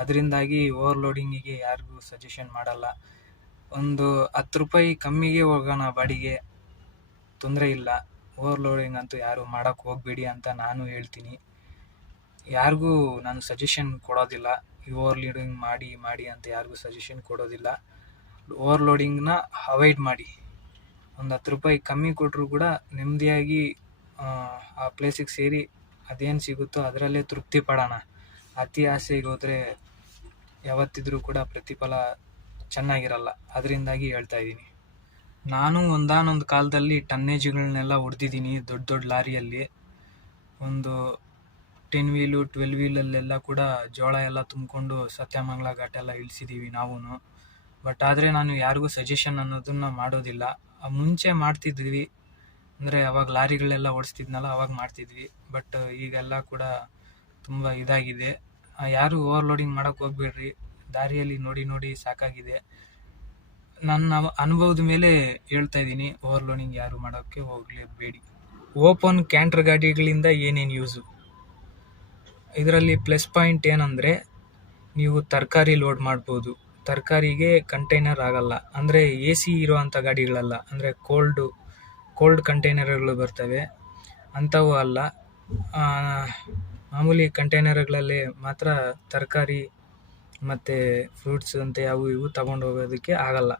ಅದರಿಂದಾಗಿ ಓವರ್ಲೋಡಿಂಗಿಗೆ ಯಾರಿಗೂ ಸಜೆಷನ್ ಮಾಡಲ್ಲ. ಒಂದು 10 ರೂಪಾಯಿ ಕಮ್ಮಿಗೆ ಹೋಗೋಣ ಬಾಡಿಗೆ, ತೊಂದರೆ ಇಲ್ಲ. ಓವರ್ಲೋಡಿಂಗ್ ಅಂತೂ ಯಾರು ಮಾಡೋಕ್ಕೆ ಹೋಗಬೇಡಿ ಅಂತ ನಾನು ಹೇಳ್ತೀನಿ. ಯಾರಿಗೂ ನಾನು ಸಜೆಷನ್ ಕೊಡೋದಿಲ್ಲ, ಈ ಓವರ್ಲೋಡಿಂಗ್ ಮಾಡಿ ಅಂತ ಯಾರಿಗೂ ಸಜೆಷನ್ ಕೊಡೋದಿಲ್ಲ. ಓವರ್ಲೋಡಿಂಗ್ನ ಅವಾಯ್ಡ್ ಮಾಡಿ. ಒಂದು 10 ರೂಪಾಯಿ ಕಮ್ಮಿ ಕೊಟ್ಟರು ಕೂಡ ನೆಮ್ಮದಿಯಾಗಿ ಆ ಪ್ಲೇಸಿಗೆ ಸೇರಿ ಅದೇನು ಸಿಗುತ್ತೋ ಅದರಲ್ಲೇ ತೃಪ್ತಿ ಪಡೋಣ. ಅತಿ ಆಸೆಗೆ ಹೋದರೆ ಯಾವತ್ತಿದ್ರೂ ಕೂಡ ಪ್ರತಿಫಲ ಚೆನ್ನಾಗಿರಲ್ಲ. ಅದರಿಂದಾಗಿ ಹೇಳ್ತಾ ಇದ್ದೀನಿ. ನಾನು ಒಂದಾನೊಂದು ಕಾಲದಲ್ಲಿ ಟನ್ನೇಜ್ಗಳನ್ನೆಲ್ಲ ಹೊಡೆದಿದ್ದೀನಿ ದೊಡ್ಡ ಲಾರಿಯಲ್ಲಿ. ಒಂದು 10 ವೀಲು 12 ವೀಲಲ್ಲೆಲ್ಲ ಕೂಡ ಜೋಳ ಎಲ್ಲ ತುಂಬಿಕೊಂಡು ಸತ್ಯಮಂಗಲ ಘಾಟೆಲ್ಲ ಇಳಿಸಿದ್ದೀವಿ ನಾವು. ಬಟ್ ಆದರೆ ನಾನು ಯಾರಿಗೂ ಸಜೆಷನ್ ಅನ್ನೋದನ್ನು ಮಾಡೋದಿಲ್ಲ. ಮುಂಚೆ ಮಾಡ್ತಿದ್ವಿ, ಅಂದರೆ ಅವಾಗ ಲಾರಿಗಳೆಲ್ಲ ಓಡಿಸ್ತಿದ್ನಲ್ಲ ಅವಾಗ ಮಾಡ್ತಿದ್ವಿ. ಬಟ್ ಈಗೆಲ್ಲ ಕೂಡ ತುಂಬ ಇದಾಗಿದೆ. ಯಾರು ಓವರ್ಲೋಡಿಂಗ್ ಮಾಡೋಕ್ಕೆ ಹೋಗ್ಬೇಡ್ರಿ. ದಾರಿಯಲ್ಲಿ ನೋಡಿ ಸಾಕಾಗಿದೆ. ನನ್ನ ಅನುಭವದ ಮೇಲೆ ಹೇಳ್ತಾ ಇದ್ದೀನಿ, ಓವರ್ಲೋಡಿಂಗ್ ಯಾರು ಮಾಡೋಕ್ಕೆ ಹೋಗಲೇಬೇಡಿ. ಓಪನ್ ಕ್ಯಾಂಟರ್ ಗಾಡಿಗಳಿಂದ ಏನೇನು ಯೂಸು? ಇದರಲ್ಲಿ ಪ್ಲಸ್ ಪಾಯಿಂಟ್ ಏನಂದರೆ, ನೀವು ತರಕಾರಿ ಲೋಡ್ ಮಾಡ್ಬೋದು. ತರಕಾರಿಗೆ ಕಂಟೈನರ್ ಆಗಲ್ಲ, ಅಂದರೆ ಎ ಸಿ ಇರೋವಂಥ ಗಾಡಿಗಳಲ್ಲ, ಅಂದರೆ ಕೋಲ್ಡ್ ಕಂಟೈನರ್ಗಳು ಬರ್ತವೆ ಅಂಥವು ಅಲ್ಲ. ಮಾಮೂಲಿ ಕಂಟೈನರ್ಗಳಲ್ಲಿ ಮಾತ್ರ ತರಕಾರಿ ಮತ್ತು ಫ್ರೂಟ್ಸ್ ಅಂತ ಅವು ಇವು ತಗೊಂಡು ಹೋಗೋದಕ್ಕೆ ಆಗಲ್ಲ.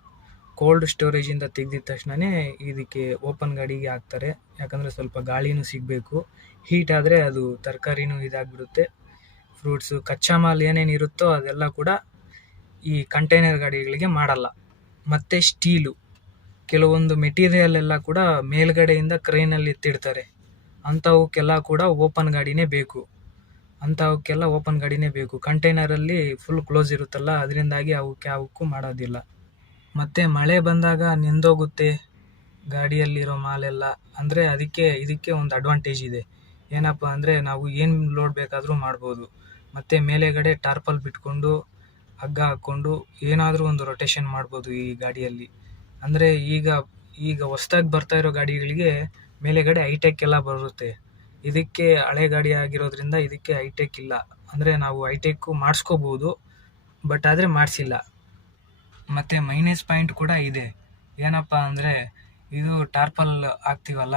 ಕೋಲ್ಡ್ ಸ್ಟೋರೇಜಿಂದ ತೆಗೆದಿದ ತಕ್ಷಣವೇ ಇದಕ್ಕೆ ಓಪನ್ ಗಾಡಿಗೆ ಹಾಕ್ತಾರೆ. ಯಾಕಂದರೆ ಸ್ವಲ್ಪ ಗಾಳಿನೂ ಸಿಗಬೇಕು. ಹೀಟ್ ಆದರೆ ಅದು ತರಕಾರಿನೂ ಇದಾಗಿಬಿಡುತ್ತೆ. ಫ್ರೂಟ್ಸು ಕಚ್ಚಾ ಮಾಲ್ ಏನೇನು ಇರುತ್ತೋ ಅದೆಲ್ಲ ಕೂಡ ಈ ಕಂಟೈನರ್ ಗಾಡಿಗಳಿಗೆ ಮಾಡಲ್ಲ. ಮತ್ತು ಸ್ಟೀಲು, ಕೆಲವೊಂದು ಮೆಟೀರಿಯಲ್ ಎಲ್ಲ ಕೂಡ ಮೇಲ್ಗಡೆಯಿಂದ ಕ್ರೈನಲ್ಲಿ ಎತ್ತಿಡ್ತಾರೆ. ಅಂಥವಕ್ಕೆಲ್ಲ ಕೂಡ ಓಪನ್ ಗಾಡಿನೇ ಬೇಕು. ಕಂಟೈನರಲ್ಲಿ ಫುಲ್ ಕ್ಲೋಸ್ ಇರುತ್ತಲ್ಲ, ಅದರಿಂದಾಗಿ ಅವಕ್ಕೂ ಮಾಡೋದಿಲ್ಲ. ಮತ್ತು ಮಳೆ ಬಂದಾಗ ನೆಂದೋಗುತ್ತೆ ಗಾಡಿಯಲ್ಲಿರೋ ಮಾಲೆಲ್ಲ. ಅಂದರೆ ಇದಕ್ಕೆ ಒಂದು ಅಡ್ವಾಂಟೇಜ್ ಇದೆ. ಏನಪ್ಪ ಅಂದರೆ, ನಾವು ಏನು ಲೋಡ್ ಬೇಕಾದರೂ ಮಾಡ್ಬೋದು. ಮತ್ತು ಮೇಲೆಗಡೆ ಟಾರ್ಪಲ್ ಬಿಟ್ಕೊಂಡು ಹಗ್ಗ ಹಾಕ್ಕೊಂಡು ಏನಾದರೂ ಒಂದು ರೊಟೇಷನ್ ಮಾಡ್ಬೋದು ಈ ಗಾಡಿಯಲ್ಲಿ. ಅಂದರೆ ಈಗ ಹೊಸ್ದಾಗಿ ಬರ್ತಾ ಇರೋ ಗಾಡಿಗಳಿಗೆ ಮೇಲೆಗಡೆ ಹೈಟೆಕ್ ಎಲ್ಲ ಬರುತ್ತೆ. ಇದಕ್ಕೆ ಹಳೆ ಗಾಡಿ ಆಗಿರೋದ್ರಿಂದ ಇದಕ್ಕೆ ಹೈಟೆಕ್ ಇಲ್ಲ. ಅಂದರೆ ನಾವು ಹೈಟೆಕ್ಕು ಮಾಡಿಸ್ಕೋಬೋದು, ಬಟ್ ಆದರೆ ಮಾಡಿಸಿಲ್ಲ. ಮತ್ತು ಮೈನಸ್ ಪಾಯಿಂಟ್ ಕೂಡ ಇದೆ. ಏನಪ್ಪ ಅಂದರೆ, ಇದು ಟಾರ್ಪಲ್ ಹಾಕ್ತೀವಲ್ಲ,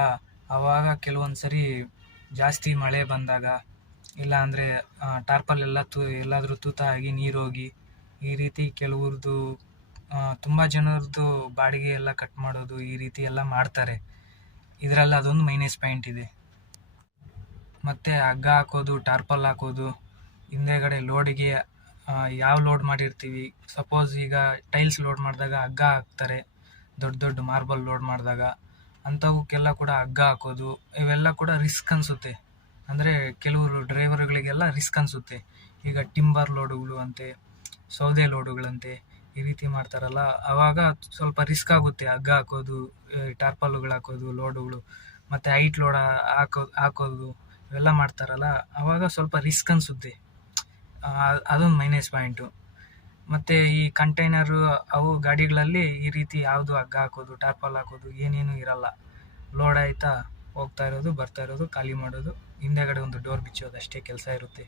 ಆವಾಗ ಕೆಲವೊಂದು ಸರಿ ಜಾಸ್ತಿ ಮಳೆ ಬಂದಾಗ, ಇಲ್ಲ ಅಂದರೆ ಟಾರ್ಪಲ್ ಎಲ್ಲ ಎಲ್ಲಾದರೂ ತೂತ ಆಗಿ ನೀರೋಗಿ, ಈ ರೀತಿ ಕೆಲವ್ರದ್ದು ತುಂಬ ಜನರದ್ದು ಬಾಡಿಗೆ ಎಲ್ಲ ಕಟ್ ಮಾಡೋದು, ಈ ರೀತಿ ಎಲ್ಲ ಮಾಡ್ತಾರೆ. ಇದರಲ್ಲಿ ಅದೊಂದು ಮೈನಸ್ ಪಾಯಿಂಟ್ ಇದೆ. ಮತ್ತು ಹಗ್ಗ ಹಾಕೋದು, ಟಾರ್ಪಲ್ ಹಾಕೋದು, ಹಿಂದೆಗಡೆ ಲೋಡಿಗೆ ಯಾವ ಲೋಡ್ ಮಾಡಿರ್ತೀವಿ, ಸಪೋಸ್ ಈಗ ಟೈಲ್ಸ್ ಲೋಡ್ ಮಾಡಿದಾಗ ಹಗ್ಗ ಹಾಕ್ತಾರೆ, ದೊಡ್ಡ ಮಾರ್ಬಲ್ ಲೋಡ್ ಮಾಡಿದಾಗ ಅಂಥವಕ್ಕೆಲ್ಲ ಕೂಡ ಹಗ್ಗ ಹಾಕೋದು, ಇವೆಲ್ಲ ಕೂಡ ರಿಸ್ಕ್ ಅನಿಸುತ್ತೆ. ಅಂದರೆ ಕೆಲವರು ಡ್ರೈವರ್ಗಳಿಗೆಲ್ಲ ರಿಸ್ಕ್ ಅನಿಸುತ್ತೆ. ಈಗ ಟಿಂಬರ್ ಲೋಡುಗಳು ಅಂತೆ, ಸೌದೆ ಲೋಡುಗಳಂತೆ, ಈ ರೀತಿ ಮಾಡ್ತಾರಲ್ಲ, ಆವಾಗ ಸ್ವಲ್ಪ ರಿಸ್ಕ್ ಆಗುತ್ತೆ. ಹಗ್ಗ ಹಾಕೋದು, ಟಾರ್ಪಲ್ಗಳು ಹಾಕೋದು, ಲೋಡುಗಳು, ಮತ್ತು ಹೈಟ್ ಲೋಡ್ ಹಾಕೋದು ಇವೆಲ್ಲ ಮಾಡ್ತಾರಲ್ಲ, ಆವಾಗ ಸ್ವಲ್ಪ ರಿಸ್ಕ್ ಅನಿಸುತ್ತೆ. ಅದೊಂದು ಮೈನಸ್ ಪಾಯಿಂಟು. ಮತ್ತು ಈ ಕಂಟೈನರು ಅವು ಗಾಡಿಗಳಲ್ಲಿ ಈ ರೀತಿ ಯಾವುದು ಹಗ್ಗ ಹಾಕೋದು, ಟಾರ್ಪಲ್ ಹಾಕೋದು ಏನೇನು ಇರಲ್ಲ. ಲೋಡ್ ಆಯ್ತಾ ಹೋಗ್ತಾ ಇರೋದು, ಬರ್ತಾ ಇರೋದು, ಖಾಲಿ ಮಾಡೋದು, ಹಿಂದೆಗಡೆ ಒಂದು ಡೋರ್ ಬಿಚ್ಚೋದು ಅಷ್ಟೇ ಕೆಲಸ ಇರುತ್ತೆ.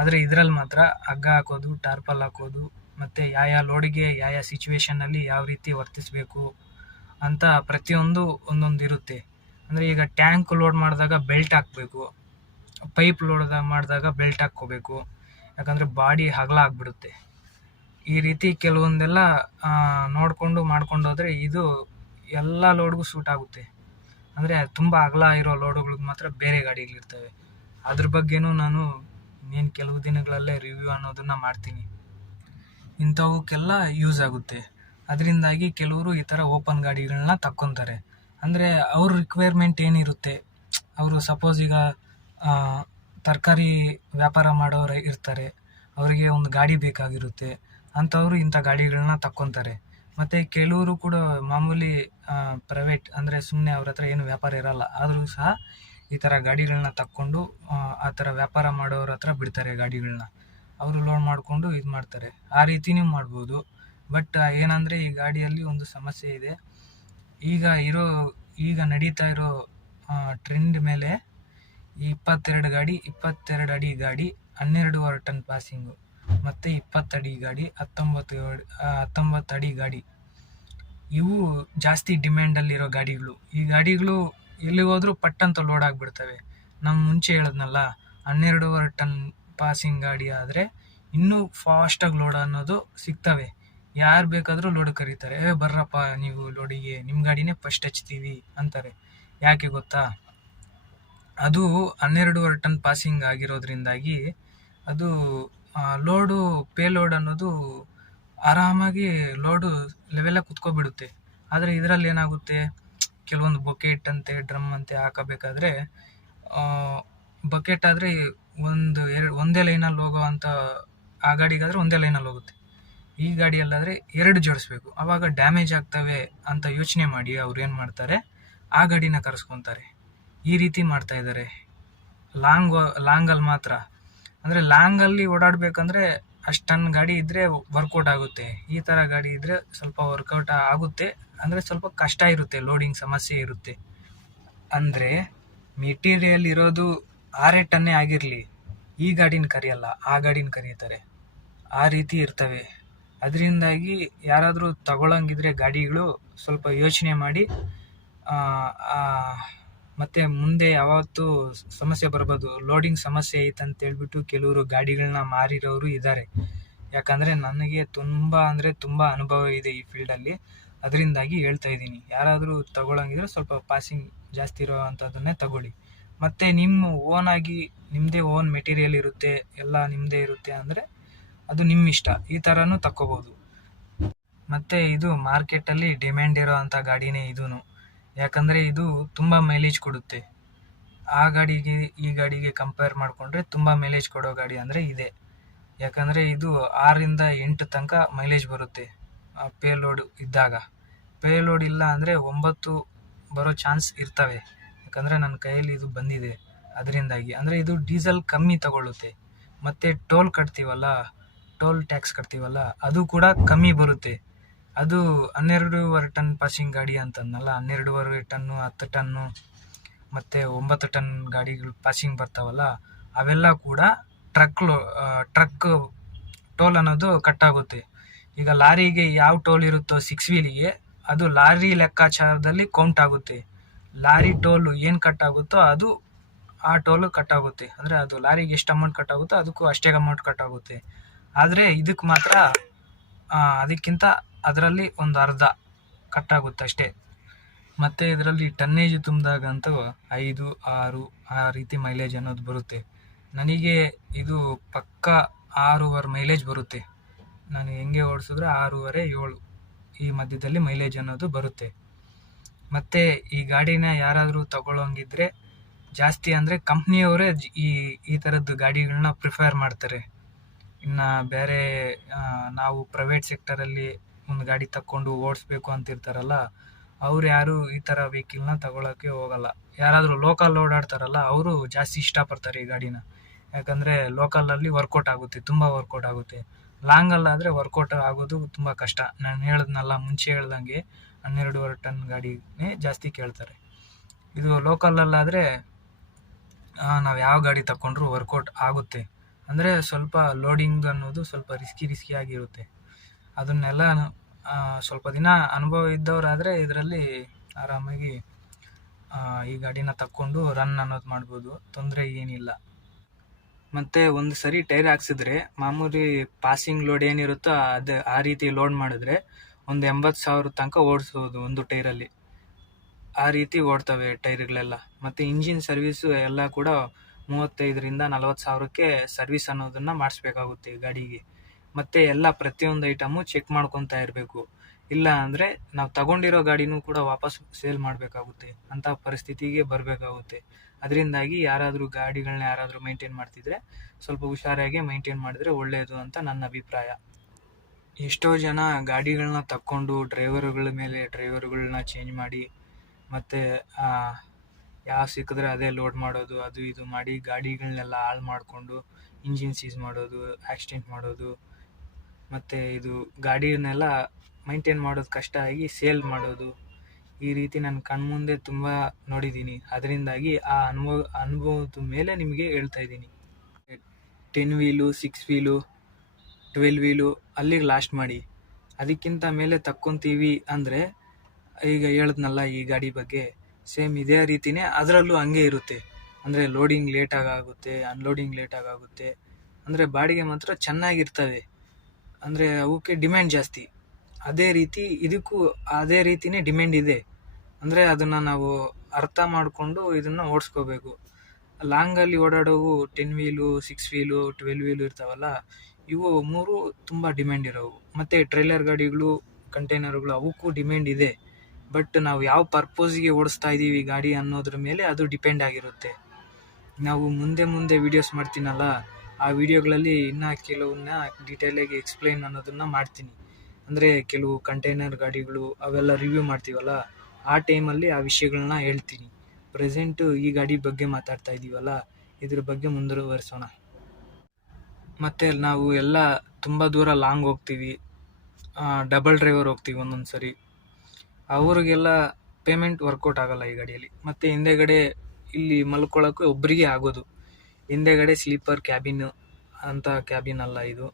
ಆದರೆ ಇದರಲ್ಲಿ ಮಾತ್ರ ಹಗ್ಗ ಹಾಕೋದು, ಟಾರ್ಪಲ್ ಹಾಕೋದು, ಮತ್ತು ಯಾವ ಲೋಡಿಗೆ ಯಾವ ಸಿಚುವೇಷನಲ್ಲಿ ಯಾವ ರೀತಿ ವರ್ತಿಸಬೇಕು ಅಂತ ಪ್ರತಿಯೊಂದು ಒಂದೊಂದು ಇರುತ್ತೆ. ಅಂದರೆ ಈಗ ಟ್ಯಾಂಕ್ ಲೋಡ್ ಮಾಡಿದಾಗ ಬೆಲ್ಟ್ ಹಾಕಬೇಕು, ಪೈಪ್ ಲೋಡ್ ಮಾಡಿದಾಗ ಬೆಲ್ಟ್ ಹಾಕ್ಕೋಬೇಕು, ಯಾಕಂದರೆ ಬಾಡಿ ಅಗಲ ಆಗಿಬಿಡುತ್ತೆ. ಈ ರೀತಿ ಕೆಲವೊಂದೆಲ್ಲ ನೋಡಿಕೊಂಡು ಮಾಡ್ಕೊಂಡು ಹೋದರೆ ಇದು ಎಲ್ಲ ಲೋಡ್ಗೂ ಸೂಟ್ ಆಗುತ್ತೆ. ಅಂದರೆ ತುಂಬ ಅಗಲ ಇರೋ ಲೋಡುಗಳಿಗೆ ಮಾತ್ರ ಬೇರೆ ಗಾಡಿಗಳಿರ್ತವೆ. ಅದ್ರ ಬಗ್ಗೆನೂ ನಾನು ಕೆಲವು ದಿನಗಳಲ್ಲೇ ರಿವ್ಯೂ ಅನ್ನೋದನ್ನು ಮಾಡ್ತೀನಿ. ಇಂಥವಕ್ಕೆಲ್ಲ ಯೂಸ್ ಆಗುತ್ತೆ. ಅದರಿಂದಾಗಿ ಕೆಲವರು ಈ ಥರ ಓಪನ್ ಗಾಡಿಗಳನ್ನ ತಕ್ಕೊತಾರೆ. ಅಂದರೆ ಅವ್ರ ರಿಕ್ವೈರ್ಮೆಂಟ್ ಏನಿರುತ್ತೆ, ಅವರು ಸಪೋಸ್ ಈಗ ತರಕಾರಿ ವ್ಯಾಪಾರ ಮಾಡೋರು ಇರ್ತಾರೆ, ಅವರಿಗೆ ಒಂದು ಗಾಡಿ ಬೇಕಾಗಿರುತ್ತೆ, ಅಂಥವರು ಇಂಥ ಗಾಡಿಗಳನ್ನ ತಕ್ಕೊತಾರೆ. ಮತ್ತು ಕೆಲವರು ಕೂಡ ಮಾಮೂಲಿ ಪ್ರೈವೇಟ್, ಅಂದರೆ ಸುಮ್ಮನೆ ಅವ್ರ ಹತ್ರ ಏನು ವ್ಯಾಪಾರ ಇರಲ್ಲ, ಆದರೂ ಸಹ ಈ ಥರ ಗಾಡಿಗಳನ್ನ ತಕ್ಕೊಂಡು ಆ ಥರ ವ್ಯಾಪಾರ ಮಾಡೋರ ಹತ್ರ ಬಿಡ್ತಾರೆ ಗಾಡಿಗಳನ್ನ. ಅವರು ಲೋಡ್ ಮಾಡಿಕೊಂಡು ಇದು ಮಾಡ್ತಾರೆ. ಆ ರೀತಿನೂ ಮಾಡ್ಬೋದು. ಬಟ್ ಏನಂದರೆ, ಈ ಗಾಡಿಯಲ್ಲಿ ಒಂದು ಸಮಸ್ಯೆ ಇದೆ. ಈಗ ನಡೀತಾ ಇರೋ ಟ್ರೆಂಡ್ ಮೇಲೆ ಈ 22 ಅಡಿ ಗಾಡಿ 12.5 ಟನ್ ಪಾಸಿಂಗು, ಮತ್ತು 20 ಅಡಿ ಗಾಡಿ, 19 ಅಡಿ ಗಾಡಿ, ಇವು ಜಾಸ್ತಿ ಡಿಮ್ಯಾಂಡಲ್ಲಿರೋ ಗಾಡಿಗಳು. ಈ ಗಾಡಿಗಳು ಎಲ್ಲಿ ಹೋದ್ರೂ ಪಟ್ಟಂತ ಲೋಡ್ ಆಗಿಬಿಡ್ತವೆ. ನಮ್ಮ ಮುಂಚೆ ಹೇಳಿದ್ನಲ್ಲ, 12.5 ಟನ್ ಪಾಸಿಂಗ್ ಗಾಡಿ ಆದರೆ ಇನ್ನೂ ಫಾಸ್ಟಾಗಿ ಲೋಡ್ ಅನ್ನೋದು ಸಿಗ್ತವೆ. ಯಾರು ಬೇಕಾದರೂ ಲೋಡ್ ಕರೀತಾರೆ, ಬರ್ರಪ್ಪ ನೀವು ಲೋಡಿಗೆ, ನಿಮ್ಮ ಗಾಡಿನೇ ಫಸ್ಟ್ ಹಚ್ತೀವಿ ಅಂತಾರೆ. ಯಾಕೆ ಗೊತ್ತಾ? ಅದು 12.5 ಟನ್ ಪಾಸಿಂಗ್ ಆಗಿರೋದ್ರಿಂದಾಗಿ ಅದು ಲೋಡು ಲೋಡ್ ಅನ್ನೋದು ಆರಾಮಾಗಿ ಲೋಡು ಲೆವೆಲಾಗಿ ಕುತ್ಕೊಬಿಡುತ್ತೆ. ಆದರೆ ಇದರಲ್ಲಿ ಏನಾಗುತ್ತೆ, ಕೆಲವೊಂದು ಬಕೆಟ್ ಅಂತೆ, ಡ್ರಮ್ ಅಂತೆ ಹಾಕಬೇಕಾದ್ರೆ, ಬಕೆಟ್ ಆದರೆ ಒಂದೇ ಲೈನಲ್ಲಿ ಹೋಗೋ ಅಂಥ ಆ ಗಾಡಿಗಾದರೆ ಒಂದೇ ಲೈನಲ್ಲಿ ಹೋಗುತ್ತೆ. ಈ ಗಾಡಿಯಲ್ಲಾದರೆ 2 ಜೋಡಿಸ್ಬೇಕು, ಆವಾಗ ಡ್ಯಾಮೇಜ್ ಆಗ್ತವೆ ಅಂತ ಯೋಚನೆ ಮಾಡಿ ಅವ್ರು ಏನು ಮಾಡ್ತಾರೆ, ಆ ಗಾಡಿನ ಕರೆಸ್ಕೊತಾರೆ. ಈ ರೀತಿ ಮಾಡ್ತಾ ಇದ್ದಾರೆ ಲಾಂಗಲ್ಲಿ ಮಾತ್ರ. ಅಂದರೆ ಲಾಂಗಲ್ಲಿ ಓಡಾಡಬೇಕಂದ್ರೆ ಅಷ್ಟು ಟನ್ ಗಾಡಿ ಇದ್ದರೆ ವರ್ಕೌಟ್ ಆಗುತ್ತೆ. ಈ ಥರ ಗಾಡಿ ಇದ್ದರೆ ಸ್ವಲ್ಪ ವರ್ಕೌಟ್ ಆಗುತ್ತೆ, ಅಂದರೆ ಸ್ವಲ್ಪ ಕಷ್ಟ ಇರುತ್ತೆ, ಲೋಡಿಂಗ್ ಸಮಸ್ಯೆ ಇರುತ್ತೆ. ಅಂದರೆ ಮೆಟೀರಿಯಲ್ ಇರೋದು 6 ಟನ್ನೇ ಆಗಿರಲಿ, ಈ ಗಾಡಿನ ಕರೆಯಲ್ಲ, ಆ ಗಾಡಿನ ಕರೀತಾರೆ. ಆ ರೀತಿ ಇರ್ತವೆ. ಅದರಿಂದಾಗಿ ಯಾರಾದರೂ ತಗೊಳ್ಳಂಗಿದ್ರೆ ಗಾಡಿಗಳು ಸ್ವಲ್ಪ ಯೋಚನೆ ಮಾಡಿ, ಮತ್ತು ಮುಂದೆ ಯಾವತ್ತೂ ಸಮಸ್ಯೆ ಬರ್ಬೋದು. ಲೋಡಿಂಗ್ ಸಮಸ್ಯೆ ಐತಂತೇಳ್ಬಿಟ್ಟು ಕೆಲವರು ಗಾಡಿಗಳನ್ನ ಮಾರಿರೋರು ಇದ್ದಾರೆ. ಯಾಕಂದರೆ ನನಗೆ ತುಂಬ ಅನುಭವ ಇದೆ ಈ ಫೀಲ್ಡಲ್ಲಿ. ಅದರಿಂದಾಗಿ ಹೇಳ್ತಾ ಇದ್ದೀನಿ, ಯಾರಾದರೂ ತಗೊಳ್ಳಂಗಿದ್ರೆ ಸ್ವಲ್ಪ ಪಾಸಿಂಗ್ ಜಾಸ್ತಿ ಇರೋ ಅಂಥದ್ದನ್ನೇ ತಗೊಳ್ಳಿ. ಮತ್ತು ನಿಮ್ಮ ಓನಾಗಿ ನಿಮ್ಮದೇ ಓನ್ ಮೆಟೀರಿಯಲ್ ಇರುತ್ತೆ, ಎಲ್ಲ ನಿಮ್ಮದೇ ಇರುತ್ತೆ ಅಂದರೆ ಅದು ನಿಮ್ಮ ಇಷ್ಟ, ಈ ಥರನೂ ತಕ್ಕೋಬೋದು. ಮತ್ತು ಇದು ಮಾರ್ಕೆಟಲ್ಲಿ ಡಿಮ್ಯಾಂಡ್ ಇರೋ ಅಂಥ ಗಾಡಿನೇ ಇದೂ. ಯಾಕಂದರೆ ಇದು ತುಂಬ ಮೈಲೇಜ್ ಕೊಡುತ್ತೆ. ಆ ಗಾಡಿಗೆ ಈ ಗಾಡಿಗೆ ಕಂಪೇರ್ ಮಾಡಿಕೊಂಡ್ರೆ ತುಂಬ ಮೈಲೇಜ್ ಕೊಡೋ ಗಾಡಿ ಅಂದರೆ ಇದೆ. ಯಾಕಂದರೆ ಇದು 6ರಿಂದ 8 ತನಕ ಮೈಲೇಜ್ ಬರುತ್ತೆ ಪೇಲೋಡ್ ಇದ್ದಾಗ. ಪೇಲೋಡ್ ಇಲ್ಲ ಅಂದರೆ 9 ಬರೋ ಚಾನ್ಸ್ ಇರ್ತವೆ. ಯಾಕಂದರೆ ನನ್ನ ಕೈಯಲ್ಲಿ ಇದು ಬಂದಿದೆ. ಅದರಿಂದಾಗಿ ಅಂದರೆ ಇದು ಡೀಸೆಲ್ ಕಮ್ಮಿ ತಗೊಳ್ಳುತ್ತೆ. ಮತ್ತು ಟೋಲ್ ಟ್ಯಾಕ್ಸ್ ಕಟ್ತೀವಲ್ಲ, ಅದು ಕೂಡ ಕಮ್ಮಿ ಬರುತ್ತೆ. ಅದು 12.5 ಟನ್ ಪಾಸಿಂಗ್ ಗಾಡಿ ಅಂತಂದಲ್ಲ, 12.5 ಟನ್ನು, 10 ಟನ್ನು ಮತ್ತು 9 ಟನ್ ಗಾಡಿಗಳು ಪಾಸಿಂಗ್ ಬರ್ತಾವಲ್ಲ, ಅವೆಲ್ಲ ಕೂಡ ಟ್ರಕ್ ಟೋಲ್ ಅನ್ನೋದು ಕಟ್ಟಾಗುತ್ತೆ. ಈಗ ಲಾರಿಗೆ ಯಾವ ಟೋಲ್ ಇರುತ್ತೋ 6 ವೀಲಿಗೆ, ಅದು ಲಾರಿ ಲೆಕ್ಕಾಚಾರದಲ್ಲಿ ಕೌಂಟ್ ಆಗುತ್ತೆ. ಲಾರಿ ಟೋಲು ಏನು ಕಟ್ಟಾಗುತ್ತೋ ಅದು ಆ ಟೋಲು ಕಟ್ಟಾಗುತ್ತೆ. ಅಂದರೆ ಅದು ಲಾರಿಗೆ ಎಷ್ಟು ಅಮೌಂಟ್ ಕಟ್ಟಾಗುತ್ತೋ ಅದಕ್ಕೂ ಅಷ್ಟೇ ಅಮೌಂಟ್ ಕಟ್ಟಾಗುತ್ತೆ. ಆದರೆ ಇದಕ್ಕೆ ಮಾತ್ರ ಅದಕ್ಕಿಂತ ಅದರಲ್ಲಿ ಒಂದು ಅರ್ಧ ಕಟ್ಟಾಗುತ್ತೆ ಅಷ್ಟೇ. ಮತ್ತು ಇದರಲ್ಲಿ ಟನ್ನೇಜ್ ತುಂಬಿದಾಗಂತೂ 5, 6 ಆ ರೀತಿ ಮೈಲೇಜ್ ಅನ್ನೋದು ಬರುತ್ತೆ. ನನಗೆ ಇದು ಪಕ್ಕ 6.5 ಮೈಲೇಜ್ ಬರುತ್ತೆ. ನಾನು ಹೆಂಗೆ ಓಡಿಸಿದ್ರೆ 6.5, 7 ಈ ಮಧ್ಯದಲ್ಲಿ ಮೈಲೇಜ್ ಅನ್ನೋದು ಬರುತ್ತೆ. ಮತ್ತು ಈ ಗಾಡಿನ ಯಾರಾದರೂ ತಗೊಳ್ಳೋಂಗಿದ್ರೆ ಜಾಸ್ತಿ ಅಂದರೆ ಕಂಪ್ನಿಯವರೇ ಈ ಥರದ್ದು ಗಾಡಿಗಳನ್ನ ಪ್ರಿಫರ್ ಮಾಡ್ತಾರೆ. ಇನ್ನು ಬೇರೆ ನಾವು ಪ್ರೈವೇಟ್ ಸೆಕ್ಟರಲ್ಲಿ ಒಂದು ಗಾಡಿ ತಕ್ಕೊಂಡು ಓಡಿಸ್ಬೇಕು ಅಂತಿರ್ತಾರಲ್ಲ, ಅವ್ರು ಯಾರು ಈ ಥರ ವೆಹಿಕಲ್ನ ತಗೊಳ್ಳೋಕ್ಕೆ ಹೋಗಲ್ಲ. ಯಾರಾದರೂ ಲೋಕಲ್ ಓಡಾಡ್ತಾರಲ್ಲ ಅವರು ಜಾಸ್ತಿ ಇಷ್ಟಪಡ್ತಾರೆ ಈ ಗಾಡಿನ. ಯಾಕಂದರೆ ಲೋಕಲಲ್ಲಿ ವರ್ಕೌಟ್ ಆಗುತ್ತೆ, ತುಂಬ ವರ್ಕೌಟ್ ಆಗುತ್ತೆ. ಲಾಂಗಲ್ಲಾದರೆ ವರ್ಕೌಟ್ ಆಗೋದು ತುಂಬ ಕಷ್ಟ. ನಾನು ಹೇಳಿದ್ನಲ್ಲ ಮುಂಚೆ ಹೇಳ್ದಂಗೆ 12.5 ಟನ್ ಗಾಡಿನೇ ಜಾಸ್ತಿ ಕೇಳ್ತಾರೆ. ಇದು ಲೋಕಲಲ್ಲಾದರೆ ನಾವು ಯಾವ ಗಾಡಿ ತಗೊಂಡ್ರೂ ವರ್ಕೌಟ್ ಆಗುತ್ತೆ. ಅಂದರೆ ಸ್ವಲ್ಪ ಲೋಡಿಂಗ್ ಅನ್ನೋದು ಸ್ವಲ್ಪ ರಿಸ್ಕಿಯಾಗಿರುತ್ತೆ. ಅದನ್ನೆಲ್ಲ ಸ್ವಲ್ಪ ದಿನ ಅನುಭವ ಇದ್ದವರಾದರೆ ಇದರಲ್ಲಿ ಆರಾಮಾಗಿ ಈ ಗಾಡಿನ ತಕ್ಕೊಂಡು ರನ್ ಅನ್ನೋದು ಮಾಡ್ಬೋದು, ತೊಂದರೆ ಏನಿಲ್ಲ. ಮತ್ತು ಒಂದು ಸರಿ ಟೈರ್ ಹಾಕ್ಸಿದ್ರೆ ಮಾಮೂಲಿ ಪಾಸಿಂಗ್ ಲೋಡ್ ಏನಿರುತ್ತೋ ಅದು ಆ ರೀತಿ ಲೋಡ್ ಮಾಡಿದ್ರೆ ಒಂದು 80,000 ತನಕ ಓಡಿಸ್ಬೋದು ಒಂದು ಟೈರಲ್ಲಿ. ಆ ರೀತಿ ಓಡ್ತವೆ ಟೈರ್ಗಳೆಲ್ಲ. ಮತ್ತು ಇಂಜಿನ್ ಸರ್ವೀಸು ಎಲ್ಲ ಕೂಡ 35ರಿಂದ 40,000ಕ್ಕೆ ಸರ್ವಿಸ್ ಅನ್ನೋದನ್ನು ಮಾಡಿಸ್ಬೇಕಾಗುತ್ತೆ ಗಾಡಿಗೆ. ಮತ್ತು ಎಲ್ಲ ಪ್ರತಿಯೊಂದು ಐಟಮು ಚೆಕ್ ಮಾಡ್ಕೊತಾ ಇರಬೇಕು. ಇಲ್ಲ ಅಂದರೆ ನಾವು ತಗೊಂಡಿರೋ ಗಾಡಿನೂ ಕೂಡ ವಾಪಸ್ ಸೇಲ್ ಮಾಡಬೇಕಾಗುತ್ತೆ, ಅಂಥ ಪರಿಸ್ಥಿತಿಗೆ ಬರಬೇಕಾಗುತ್ತೆ. ಅದರಿಂದಾಗಿ ಗಾಡಿಗಳನ್ನ ಯಾರಾದರೂ ಮೇಂಟೈನ್ ಮಾಡ್ತಿದ್ರೆ ಸ್ವಲ್ಪ ಹುಷಾರಾಗಿ ಮೇಂಟೈನ್ ಮಾಡಿದ್ರೆ ಒಳ್ಳೆಯದು ಅಂತ ನನ್ನ ಅಭಿಪ್ರಾಯ. ಎಷ್ಟೋ ಜನ ಗಾಡಿಗಳನ್ನ ತಕ್ಕೊಂಡು ಡ್ರೈವರುಗಳನ್ನ ಚೇಂಜ್ ಮಾಡಿ ಮತ್ತು ಯಾವ ಸಿಕ್ಕಿದ್ರೆ ಅದೇ ಲೋಡ್ ಮಾಡೋದು, ಅದು ಇದು ಮಾಡಿ ಗಾಡಿಗಳನ್ನೆಲ್ಲ ಹಾಳು ಮಾಡಿಕೊಂಡು ಇಂಜಿನ್ ಸೀಸ್ ಮಾಡೋದು, ಆಕ್ಸಿಡೆಂಟ್ ಮಾಡೋದು, ಮತ್ತು ಇದು ಗಾಡಿಯನ್ನೆಲ್ಲ ಮೈಂಟೈನ್ ಮಾಡೋದು ಕಷ್ಟ ಆಗಿ ಸೇಲ್ ಮಾಡೋದು, ಈ ರೀತಿ ನನ್ನ ಕಣ್ಮುಂದೆ ತುಂಬ ನೋಡಿದ್ದೀನಿ. ಅದರಿಂದಾಗಿ ಆ ಅನುಭವದ ಮೇಲೆ ನಿಮಗೆ ಹೇಳ್ತಾ ಇದ್ದೀನಿ. 10 ವೀಲು, 6 ವೀಲು, 12 ವೀಲು ಅಲ್ಲಿಗೆ ಲಾಸ್ಟ್ ಮಾಡಿ. ಅದಕ್ಕಿಂತ ಮೇಲೆ ತಕ್ಕೊತೀವಿ ಅಂದರೆ ಈಗ ಹೇಳಿದ್ನಲ್ಲ ಈ ಗಾಡಿ ಬಗ್ಗೆ, ಸೇಮ್ ಇದೇ ರೀತಿಯೇ ಅದರಲ್ಲೂ ಹಂಗೆ ಇರುತ್ತೆ. ಅಂದರೆ ಲೋಡಿಂಗ್ ಲೇಟಾಗುತ್ತೆ, ಅನ್ಲೋಡಿಂಗ್ ಲೇಟಾಗುತ್ತೆ. ಅಂದರೆ ಬಾಡಿಗೆ ಮಾತ್ರ ಚೆನ್ನಾಗಿರ್ತವೆ, ಅಂದರೆ ಅವಕ್ಕೆ ಡಿಮ್ಯಾಂಡ್ ಜಾಸ್ತಿ. ಅದೇ ರೀತಿ ಇದಕ್ಕೂ ಅದೇ ರೀತಿಯೇ ಡಿಮ್ಯಾಂಡ್ ಇದೆ. ಅಂದರೆ ಅದನ್ನು ನಾವು ಅರ್ಥ ಮಾಡಿಕೊಂಡು ಇದನ್ನು ಓಡಿಸ್ಕೋಬೇಕು. ಲಾಂಗಲ್ಲಿ ಓಡಾಡೋವು 10 ವೀಲು, 6 ವೀಲು, 12 ವೀಲು ಇರ್ತಾವಲ್ಲ, ಇವು 3 ತುಂಬ ಡಿಮ್ಯಾಂಡ್ ಇರೋವು. ಮತ್ತು ಟ್ರೈಲರ್ ಗಾಡಿಗಳು, ಕಂಟೈನರ್ಗಳು ಅವಕ್ಕೂ ಡಿಮ್ಯಾಂಡ್ ಇದೆ. ಬಟ್ ನಾವು ಯಾವ ಪರ್ಪೋಸ್ಗೆ ಓಡಿಸ್ತಾ ಇದ್ದೀವಿ ಗಾಡಿ ಅನ್ನೋದ್ರ ಮೇಲೆ ಅದು ಡಿಪೆಂಡ್ ಆಗಿರುತ್ತೆ. ನಾವು ಮುಂದೆ ವೀಡಿಯೋಸ್ ಮಾಡ್ತೀನಲ್ಲ, ಆ ವಿಡಿಯೋಗಳಲ್ಲಿ ಇನ್ನೂ ಕೆಲವನ್ನ ಡೀಟೇಲಾಗಿ ಎಕ್ಸ್ಪ್ಲೈನ್ ಅನ್ನೋದನ್ನು ಮಾಡ್ತೀನಿ. ಅಂದರೆ ಕೆಲವು ಕಂಟೈನರ್ ಗಾಡಿಗಳು ಅವೆಲ್ಲ ರಿವ್ಯೂ ಮಾಡ್ತೀವಲ್ಲ, ಆ ಟೈಮಲ್ಲಿ ಆ ವಿಷಯಗಳನ್ನ ಹೇಳ್ತೀನಿ. ಪ್ರೆಸೆಂಟು ಈ ಗಾಡಿ ಬಗ್ಗೆ ಮಾತಾಡ್ತಾ ಇದ್ದೀವಲ್ಲ, ಇದ್ರ ಬಗ್ಗೆ ಮುಂದುವರಿಸೋಣ. ಮತ್ತು ನಾವು ಎಲ್ಲ ತುಂಬ ದೂರ ಲಾಂಗ್ ಹೋಗ್ತೀವಿ, ಡಬಲ್ ಡ್ರೈವರ್ ಹೋಗ್ತೀವಿ ಒಂದೊಂದು ಸರಿ, ಅವ್ರಿಗೆಲ್ಲ ಪೇಮೆಂಟ್ ವರ್ಕೌಟ್ ಆಗಲ್ಲ ಈ ಗಾಡಿಯಲ್ಲಿ. ಮತ್ತು ಹಿಂದೆಗಡೆ ಇಲ್ಲಿ ಮಲ್ಕೊಳ್ಳೋಕೆ ಒಬ್ಬರಿಗೆ ಆಗೋದು. ಹಿಂದೆಗಡೆ ಸ್ಲೀಪರ್ ಕ್ಯಾಬಿನ್ ಅಂತ ಕ್ಯಾಬಿನ್ ಅಲ್ಲ ಇದು.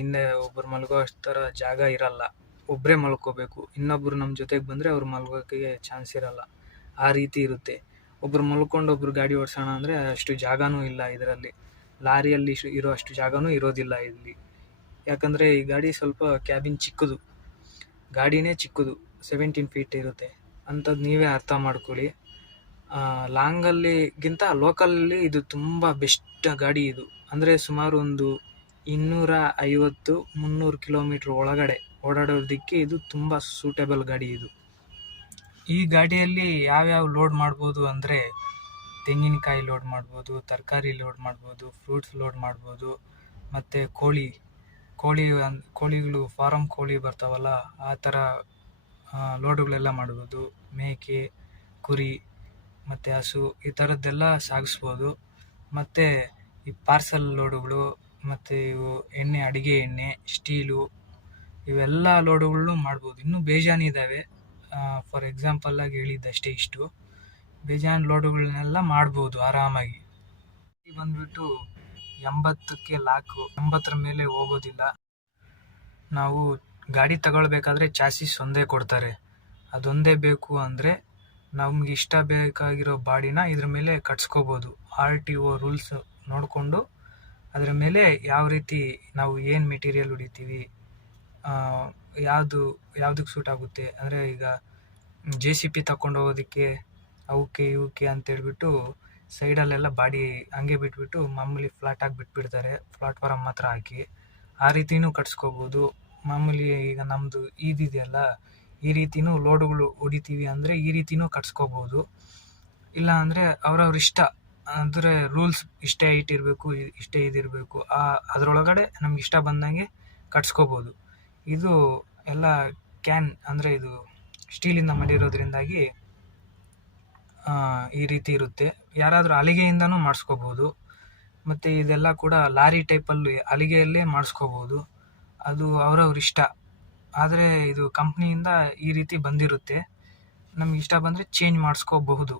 ಹಿಂದೆ ಒಬ್ಬರು ಮಲ್ಗೋ ಅಷ್ಟು ಥರ ಜಾಗ ಇರಲ್ಲ, ಒಬ್ಬರೇ ಮಲ್ಕೋಬೇಕು. ಇನ್ನೊಬ್ಬರು ನಮ್ಮ ಜೊತೆಗೆ ಬಂದರೆ ಅವ್ರು ಮಲ್ಗೋಕ್ಕೆ ಚಾನ್ಸ್ ಇರಲ್ಲ, ಆ ರೀತಿ ಇರುತ್ತೆ. ಒಬ್ಬರು ಮಲ್ಕೊಂಡು ಒಬ್ಬರು ಗಾಡಿ ಓಡಿಸೋಣ ಅಂದರೆ ಅಷ್ಟು ಜಾಗನೂ ಇಲ್ಲ ಇದರಲ್ಲಿ. ಲಾರಿಯಲ್ಲಿ ಇರೋ ಅಷ್ಟು ಜಾಗನೂ ಇರೋದಿಲ್ಲ ಇಲ್ಲಿ. ಯಾಕಂದರೆ ಈ ಗಾಡಿ ಸ್ವಲ್ಪ ಕ್ಯಾಬಿನ್ ಚಿಕ್ಕದು, ಗಾಡಿನೇ ಚಿಕ್ಕದು, 17 ಫೀಟ್ ಇರುತ್ತೆ. ಅಂಥದ್ದು ನೀವೇ ಅರ್ಥ ಮಾಡ್ಕೊಳ್ಳಿ. ಲಾಂಗಲ್ಲಿಗಿಂತ ಲೋಕಲಲ್ಲಿ ಇದು ತುಂಬ ಬೆಸ್ಟ್ ಗಾಡಿ ಇದು. ಅಂದರೆ ಸುಮಾರು ಒಂದು 250-300 ಕಿಲೋಮೀಟ್ರ್ ಒಳಗಡೆ ಓಡಾಡೋದಕ್ಕೆ ಇದು ತುಂಬ ಸೂಟೇಬಲ್ ಗಾಡಿ ಇದು. ಈ ಗಾಡಿಯಲ್ಲಿ ಯಾವ್ಯಾವ ಲೋಡ್ ಮಾಡ್ಬೋದು ಅಂದರೆ ತೆಂಗಿನಕಾಯಿ ಲೋಡ್ ಮಾಡ್ಬೋದು, ತರಕಾರಿ ಲೋಡ್ ಮಾಡ್ಬೋದು, ಫ್ರೂಟ್ಸ್ ಲೋಡ್ ಮಾಡ್ಬೋದು, ಮತ್ತು ಕೋಳಿಗಳು ಫಾರಮ್ ಕೋಳಿ ಬರ್ತಾವಲ್ಲ ಆ ಥರ ಲೋಡುಗಳೆಲ್ಲ ಮಾಡ್ಬೋದು. ಮೇಕೆ, ಕುರಿ ಮತ್ತು ಹಸು ಈ ಥರದ್ದೆಲ್ಲ ಸಾಗಿಸ್ಬೋದು. ಮತ್ತು ಈ ಪಾರ್ಸಲ್ ಲೋಡುಗಳು ಮತ್ತು ಇವು ಅಡುಗೆ ಎಣ್ಣೆ, ಸ್ಟೀಲು ಇವೆಲ್ಲ ಲೋಡುಗಳನ್ನು ಮಾಡ್ಬೋದು. ಇನ್ನೂ ಬೇಜಾನಿದ್ದಾವೆ, ಫಾರ್ ಎಕ್ಸಾಂಪಲ್ಲಾಗಿ ಹೇಳಿದ್ದಷ್ಟೇ ಇಷ್ಟು. ಬೇಜಾನ್ ಲೋಡುಗಳನ್ನೆಲ್ಲ ಮಾಡ್ಬೋದು ಆರಾಮಾಗಿ. ಬಂದ್ಬಿಟ್ಟು 80ಕ್ಕೆ ಲಾಕು, 80ರ ಮೇಲೆ ಹೋಗೋದಿಲ್ಲ. ನಾವು ಗಾಡಿ ತಗೊಳ್ಬೇಕಾದ್ರೆ ಚಾಸಿಸ್ ಒಂದೇ ಕೊಡ್ತಾರೆ. ಅದೊಂದೇ ಬೇಕು ಅಂದರೆ ನಮ್ಗೆ ಇಷ್ಟ ಬೇಕಾಗಿರೋ ಬಾಡಿನ ಇದ್ರ ಮೇಲೆ ಕಟ್ಸ್ಕೋಬೋದು. RTO ರೂಲ್ಸ್ ನೋಡಿಕೊಂಡು ಅದರ ಮೇಲೆ ಯಾವ ರೀತಿ ನಾವು ಏನು ಮೆಟೀರಿಯಲ್ ಹೊಡಿತೀವಿ, ಯಾವುದಕ್ಕೆ ಸೂಟ್ ಆಗುತ್ತೆ. ಅಂದರೆ ಈಗ JCB ತಗೊಂಡು ಹೋಗೋದಕ್ಕೆ ಇವಕ್ಕೆ ಅಂತೇಳ್ಬಿಟ್ಟು ಸೈಡಲ್ಲೆಲ್ಲ ಬಾಡಿ ಹಂಗೆ ಬಿಟ್ಬಿಟ್ಟು ಮಾಮೂಲಿ ಫ್ಲಾಟಾಗಿ ಬಿಟ್ಬಿಡ್ತಾರೆ, ಪ್ಲಾಟ್ಫಾರಮ್ ಮಾತ್ರ ಹಾಕಿ. ಆ ರೀತಿನೂ ಕಟ್ಸ್ಕೋಬೋದು. ಮಾಮೂಲಿ ಈಗ ನಮ್ಮದು ಇದೆಯಲ್ಲ, ಈ ರೀತಿನೂ ಲೋಡುಗಳು ಹೊಡಿತೀವಿ ಅಂದರೆ ಈ ರೀತಿನೂ ಕಟ್ಸ್ಕೋಬೋದು. ಇಲ್ಲ ಅಂದರೆ ಅವ್ರವ್ರ ಇಷ್ಟ. ಅಂದರೆ ರೂಲ್ಸ್ ಇಷ್ಟೇ ಹೈಟ್ ಇರಬೇಕು, ಇಷ್ಟೇ ಇದಿರಬೇಕು, ಅದರೊಳಗಡೆ ನಮ್ಗೆ ಇಷ್ಟ ಬಂದಂಗೆ ಕಟ್ಸ್ಕೋಬೋದು. ಇದು ಎಲ್ಲ ಅಂದರೆ ಇದು ಸ್ಟೀಲಿಂದ ಮಾಡಿರೋದ್ರಿಂದಾಗಿ ಈ ರೀತಿ ಇರುತ್ತೆ. ಯಾರಾದರೂ ಹಲಿಗೆಯಿಂದನೂ ಮಾಡಿಸ್ಕೋಬೋದು. ಮತ್ತು ಇದೆಲ್ಲ ಕೂಡ ಲಾರಿ ಟೈಪಲ್ಲಿ ಹಲಿಗೆಯಲ್ಲೇ ಮಾಡಿಸ್ಕೋಬೋದು. ಅದು ಅವ್ರವ್ರ ಇಷ್ಟ. ಆದರೆ ಇದು ಕಂಪ್ನಿಯಿಂದ ಈ ರೀತಿ ಬಂದಿರುತ್ತೆ. ನಮ್ಗೆ ಇಷ್ಟ ಬಂದರೆ ಚೇಂಜ್ ಮಾಡಿಸ್ಕೋಬಹುದು.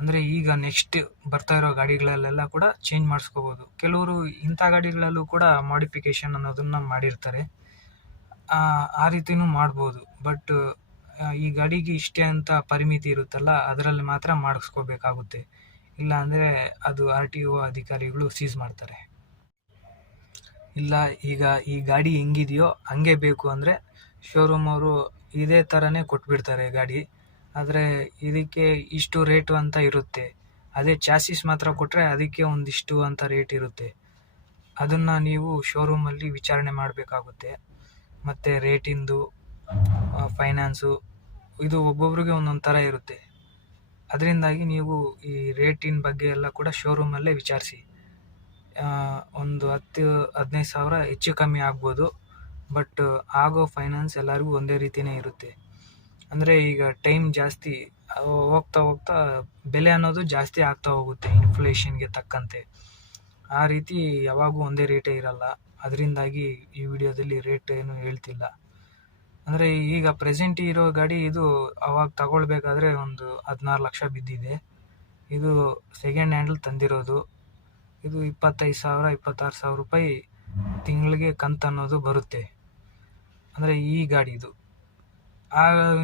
ಅಂದರೆ ಈಗ ನೆಕ್ಸ್ಟ್ ಬರ್ತಾ ಇರೋ ಗಾಡಿಗಳಲ್ಲೆಲ್ಲ ಕೂಡ ಚೇಂಜ್ ಮಾಡಿಸ್ಕೋಬೋದು. ಕೆಲವರು ಇಂಥ ಗಾಡಿಗಳಲ್ಲೂ ಕೂಡ ಮಾಡಿಫಿಕೇಷನ್ ಅನ್ನೋದನ್ನು ಮಾಡಿರ್ತಾರೆ, ಆ ರೀತಿನೂ ಮಾಡ್ಬೋದು. ಬಟ್ ಈ ಗಾಡಿಗೆ ಇಷ್ಟೇ ಅಂತ ಪರಿಮಿತಿ ಇರುತ್ತಲ್ಲ, ಅದರಲ್ಲಿ ಮಾತ್ರ ಮಾಡಿಸ್ಕೋಬೇಕಾಗುತ್ತೆ. ಇಲ್ಲ ಅಂದರೆ ಅದು RTO ಅಧಿಕಾರಿಗಳು ಸೀಸ್ ಮಾಡ್ತಾರೆ. ಇಲ್ಲ ಈಗ ಈ ಗಾಡಿ ಹೆಂಗಿದೆಯೋ ಹಂಗೆ ಬೇಕು ಅಂದರೆ ಶೋರೂಮ್ ಅವರು ಇದೇ ಥರನೇ ಕೊಟ್ಬಿಡ್ತಾರೆ ಗಾಡಿ. ಆದರೆ ಇದಕ್ಕೆ ಇಷ್ಟು ರೇಟು ಅಂತ ಇರುತ್ತೆ. ಅದೇ ಚಾಸಿಸ್ ಮಾತ್ರ ಕೊಟ್ಟರೆ ಅದಕ್ಕೆ ಒಂದಿಷ್ಟು ಅಂತ ರೇಟ್ ಇರುತ್ತೆ. ಅದನ್ನು ನೀವು ಶೋರೂಮಲ್ಲಿ ವಿಚಾರಣೆ ಮಾಡಬೇಕಾಗುತ್ತೆ. ಮತ್ತು ರೇಟಿಂದು, ಫೈನಾನ್ಸು ಇದು ಒಬ್ಬೊಬ್ರಿಗೆ ಒಂದೊಂದು ಥರ ಇರುತ್ತೆ. ಅದರಿಂದಾಗಿ ನೀವು ಈ ರೇಟಿನ ಬಗ್ಗೆ ಎಲ್ಲ ಕೂಡ ಶೋರೂಮಲ್ಲೇ ವಿಚಾರಿಸಿ. ಒಂದು 10-15 ಸಾವಿರ ಹೆಚ್ಚು ಕಮ್ಮಿ ಆಗ್ಬೋದು. ಬಟ್ ಆಗೋ ಫೈನಾನ್ಸ್ ಎಲ್ಲರಿಗೂ ಒಂದೇ ರೀತಿಯೇ ಇರುತ್ತೆ. ಅಂದರೆ ಈಗ ಟೈಮ್ ಜಾಸ್ತಿ ಹೋಗ್ತಾ ಬೆಲೆ ಅನ್ನೋದು ಜಾಸ್ತಿ ಆಗ್ತಾ ಹೋಗುತ್ತೆ ಇನ್ಫ್ಲೇಷನ್ಗೆ ತಕ್ಕಂತೆ. ಆ ರೀತಿ ಯಾವಾಗೂ ಒಂದೇ ರೇಟೇ ಇರಲ್ಲ. ಅದರಿಂದಾಗಿ ಈ ವಿಡಿಯೋದಲ್ಲಿ ರೇಟ್ ಏನು ಹೇಳ್ತಿಲ್ಲ. ಅಂದರೆ ಈಗ ಪ್ರೆಸೆಂಟ್ ಇರೋ ಗಾಡಿ ಇದು ಅವಾಗ ತಗೊಳ್ಬೇಕಾದ್ರೆ ಒಂದು 16 ಲಕ್ಷ ಬಿದ್ದಿದೆ. ಇದು ಸೆಕೆಂಡ್ ಹ್ಯಾಂಡಲ್ ತಂದಿರೋದು. ಇದು 25,000-26,000 ರೂಪಾಯಿ ತಿಂಗಳಿಗೆ ಕಂತು ಅನ್ನೋದು ಬರುತ್ತೆ. ಅಂದರೆ ಈ ಗಾಡಿದು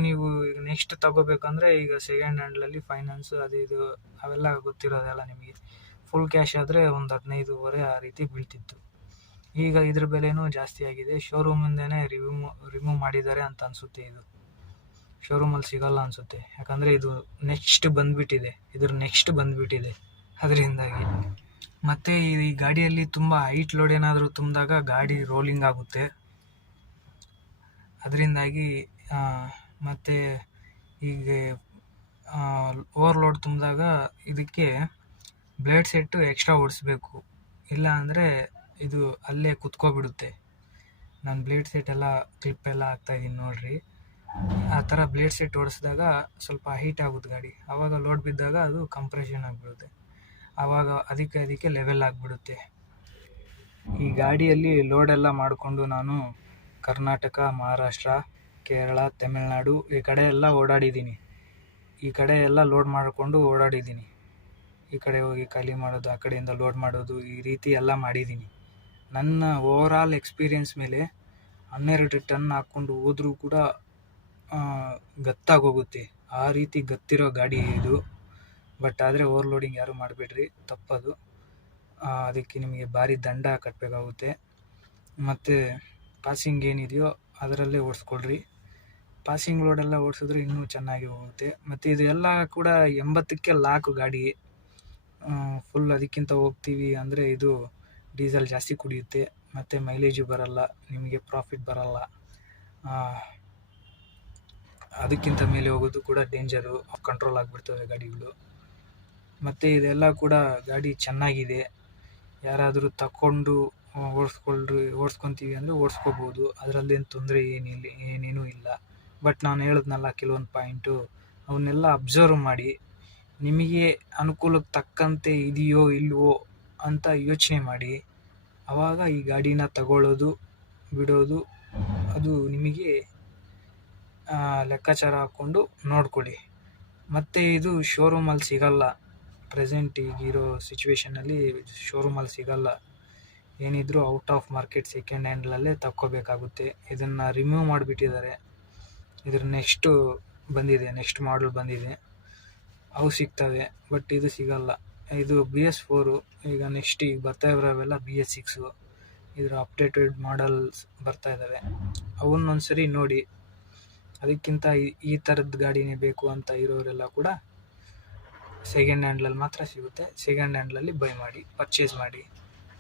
ನೀವು ನೆಕ್ಸ್ಟ್ ತಗೋಬೇಕಂದ್ರೆ ಈಗ ಸೆಕೆಂಡ್ ಹ್ಯಾಂಡ್ಲಲ್ಲಿ ಫೈನಾನ್ಸು ಅದು ಇದು ಅವೆಲ್ಲ ಗೊತ್ತಿರೋದೆಲ್ಲ ನಿಮಗೆ. ಫುಲ್ ಕ್ಯಾಶ್ ಆದರೆ ಒಂದು 15,500 ಆ ರೀತಿ ಬೀಳ್ತಿತ್ತು. ಈಗ ಇದ್ರ ಬೆಲೆನೂ ಜಾಸ್ತಿ ಆಗಿದೆ. ಶೋರೂಮಿಂದನೇ ರಿಮೂವ್ ಮಾಡಿದ್ದಾರೆ ಅಂತ ಅನಿಸುತ್ತೆ. ಇದು ಶೋರೂಮಲ್ಲಿ ಸಿಗೋಲ್ಲ ಅನಿಸುತ್ತೆ, ಯಾಕಂದರೆ ಇದು ನೆಕ್ಸ್ಟ್ ಬಂದುಬಿಟ್ಟಿದೆ ಅದರಿಂದಾಗಿ. ಮತ್ತು ಈ ಗಾಡಿಯಲ್ಲಿ ತುಂಬ ಹೈಟ್ ಲೋಡ್ ಏನಾದರೂ ತುಂಬಿದಾಗ ಗಾಡಿ ರೋಲಿಂಗ್ ಆಗುತ್ತೆ. ಅದರಿಂದಾಗಿ ಮತ್ತು ಈಗ ಓವರ್ಲೋಡ್ ತುಂಬಿದಾಗ ಇದಕ್ಕೆ ಬ್ಲೇಡ್ ಸೆಟ್ಟು ಎಕ್ಸ್ಟ್ರಾ ಓಡಿಸ್ಬೇಕು. ಇಲ್ಲ ಅಂದರೆ ಇದು ಅಲ್ಲೇ ಕುತ್ಕೊಬಿಡುತ್ತೆ. ನಾನು ಬ್ಲೇಡ್ ಸೆಟ್ ಎಲ್ಲ ಕ್ಲಿಪ್ ಎಲ್ಲ ಹಾಕ್ತಾಯಿದ್ದೀನಿ ನೋಡಿರಿ. ಆ ಥರ ಬ್ಲೇಡ್ ಸೆಟ್ ಓಡಿಸಿದಾಗ ಸ್ವಲ್ಪ ಹೈಟ್ ಆಗುತ್ತೆ ಗಾಡಿ. ಆವಾಗ ಲೋಡ್ ಬಿದ್ದಾಗ ಅದು ಕಂಪ್ರೆಷನ್ ಆಗಿಬಿಡುತ್ತೆ. ಆವಾಗ ಅದಕ್ಕೆ ಲೆವೆಲ್ ಆಗಿಬಿಡುತ್ತೆ. ಈ ಗಾಡಿಯಲ್ಲಿ ಲೋಡೆಲ್ಲ ಮಾಡಿಕೊಂಡು ನಾನು ಕರ್ನಾಟಕ, ಮಹಾರಾಷ್ಟ್ರ, ಕೇರಳ, ತಮಿಳ್ನಾಡು ಈ ಕಡೆ ಎಲ್ಲ ಓಡಾಡಿದ್ದೀನಿ. ಈ ಕಡೆ ಎಲ್ಲ ಲೋಡ್ ಮಾಡಿಕೊಂಡು ಓಡಾಡಿದ್ದೀನಿ. ಈ ಕಡೆ ಹೋಗಿ ಖಾಲಿ ಮಾಡೋದು, ಆ ಕಡೆಯಿಂದ ಲೋಡ್ ಮಾಡೋದು, ಈ ರೀತಿ ಎಲ್ಲ ಮಾಡಿದ್ದೀನಿ. ನನ್ನ ಓವರಾಲ್ ಎಕ್ಸ್ಪೀರಿಯೆನ್ಸ್ ಮೇಲೆ 12 ಟನ್ ಹಾಕ್ಕೊಂಡು ಹೋದ್ರೂ ಕೂಡ ಗತ್ತಾಗೋಗುತ್ತೆ. ಆ ರೀತಿ ಗತ್ತಿರೋ ಗಾಡಿ ಇದು. ಬಟ್ ಆದರೆ ಓವರ್ಲೋಡಿಂಗ್ ಯಾರು ಮಾಡಬೇಡ್ರಿ, ತಪ್ಪದು. ಅದಕ್ಕೆ ನಿಮಗೆ ಭಾರಿ ದಂಡ ಕಟ್ಟಬೇಕಾಗುತ್ತೆ. ಮತ್ತು ಪಾಸಿಂಗ್ ಏನಿದೆಯೋ ಅದರಲ್ಲೇ ಓಡಿಸ್ಕೊಳ್ರಿ. ಪಾಸಿಂಗ್ ಲೋಡೆಲ್ಲ ಓಡಿಸಿದ್ರೆ ಇನ್ನೂ ಚೆನ್ನಾಗಿ ಹೋಗುತ್ತೆ. ಮತ್ತು ಇದು ಎಲ್ಲ ಕೂಡ 80ಕ್ಕೆ ಲಾಕು ಗಾಡಿ. ಫುಲ್ ಅದಕ್ಕಿಂತ ಹೋಗ್ತೀವಿ ಅಂದರೆ ಇದು ಡೀಸೆಲ್ ಜಾಸ್ತಿ ಕುಡಿಯುತ್ತೆ, ಮತ್ತು ಮೈಲೇಜು ಬರಲ್ಲ, ನಿಮಗೆ ಪ್ರಾಫಿಟ್ ಬರಲ್ಲ. ಅದಕ್ಕಿಂತ ಮೇಲೆ ಹೋಗೋದು ಕೂಡ ಡೇಂಜರು, ಕಂಟ್ರೋಲ್ ಆಗಿಬಿಡ್ತವೆ ಗಾಡಿಗಳು. ಮತ್ತು ಇದೆಲ್ಲ ಕೂಡ ಗಾಡಿ ಚೆನ್ನಾಗಿದೆ. ಯಾರಾದರೂ ತಗೊಂಡು ಓಡಿಸ್ಕೊತೀವಿ ಅಂದರೆ ಓಡಿಸ್ಕೋಬೋದು, ಅದರಲ್ಲೇನು ತೊಂದರೆ ಏನೇನೂ ಇಲ್ಲ. ಬಟ್ ನಾನು ಹೇಳಿದ್ನಲ್ಲ ಕೆಲವೊಂದು ಪಾಯಿಂಟು, ಅವನ್ನೆಲ್ಲ ಅಬ್ಸರ್ವ್ ಮಾಡಿ ನಿಮಗೆ ಅನುಕೂಲಕ್ಕೆ ತಕ್ಕಂತೆ ಇದೆಯೋ ಇಲ್ವೋ ಅಂತ ಯೋಚನೆ ಮಾಡಿ ಆವಾಗ ಈ ಗಾಡಿನ ತಗೊಳ್ಳೋದು ಬಿಡೋದು ಅದು ನಿಮಗೆ ಲೆಕ್ಕಾಚಾರ ಹಾಕ್ಕೊಂಡು ನೋಡ್ಕೊಳ್ಳಿ. ಮತ್ತು ಇದು ಶೋರೂಮಲ್ಲಿ ಸಿಗಲ್ಲ. ಪ್ರೆಸೆಂಟ್ ಈಗಿರೋ ಸಿಚುವೇಷನಲ್ಲಿ ಶೋರೂಮಲ್ಲಿ ಸಿಗಲ್ಲ. ಏನಿದ್ರು ಔಟ್ ಆಫ್ ಮಾರ್ಕೆಟ್ ಸೆಕೆಂಡ್ ಹ್ಯಾಂಡಲ್ಲೇ ತಕ್ಕೋಬೇಕಾಗುತ್ತೆ. ಇದನ್ನು ರಿಮೂವ್ ಮಾಡಿಬಿಟ್ಟಿದ್ದಾರೆ. ಇದ್ರ ನೆಕ್ಸ್ಟ್ ಮಾಡಲ್ ಬಂದಿದೆ, ಅವು ಸಿಗ್ತವೆ. ಬಟ್ ಇದು ಸಿಗಲ್ಲ. ಇದು BS4. ಈಗ ನೆಕ್ಸ್ಟ್ ಈಗ ಬರ್ತಾ ಇರೋವೆಲ್ಲ BS6. ಇದರ ಅಪ್ಡೇಟೆಡ್ ಮಾಡಲ್ಸ್ ಬರ್ತಾ ಇದ್ದಾವೆ. ಅವನ್ನೊಂದ್ಸರಿ ನೋಡಿ. ಅದಕ್ಕಿಂತ ಈ ಥರದ ಗಾಡಿನೇ ಬೇಕು ಅಂತ ಇರೋರೆಲ್ಲ ಕೂಡ ಸೆಕೆಂಡ್ ಹ್ಯಾಂಡ್ಲಲ್ಲಿ ಮಾತ್ರ ಸಿಗುತ್ತೆ. ಸೆಕೆಂಡ್ ಹ್ಯಾಂಡ್ಲಲ್ಲಿ ಪರ್ಚೇಸ್ ಮಾಡಿ.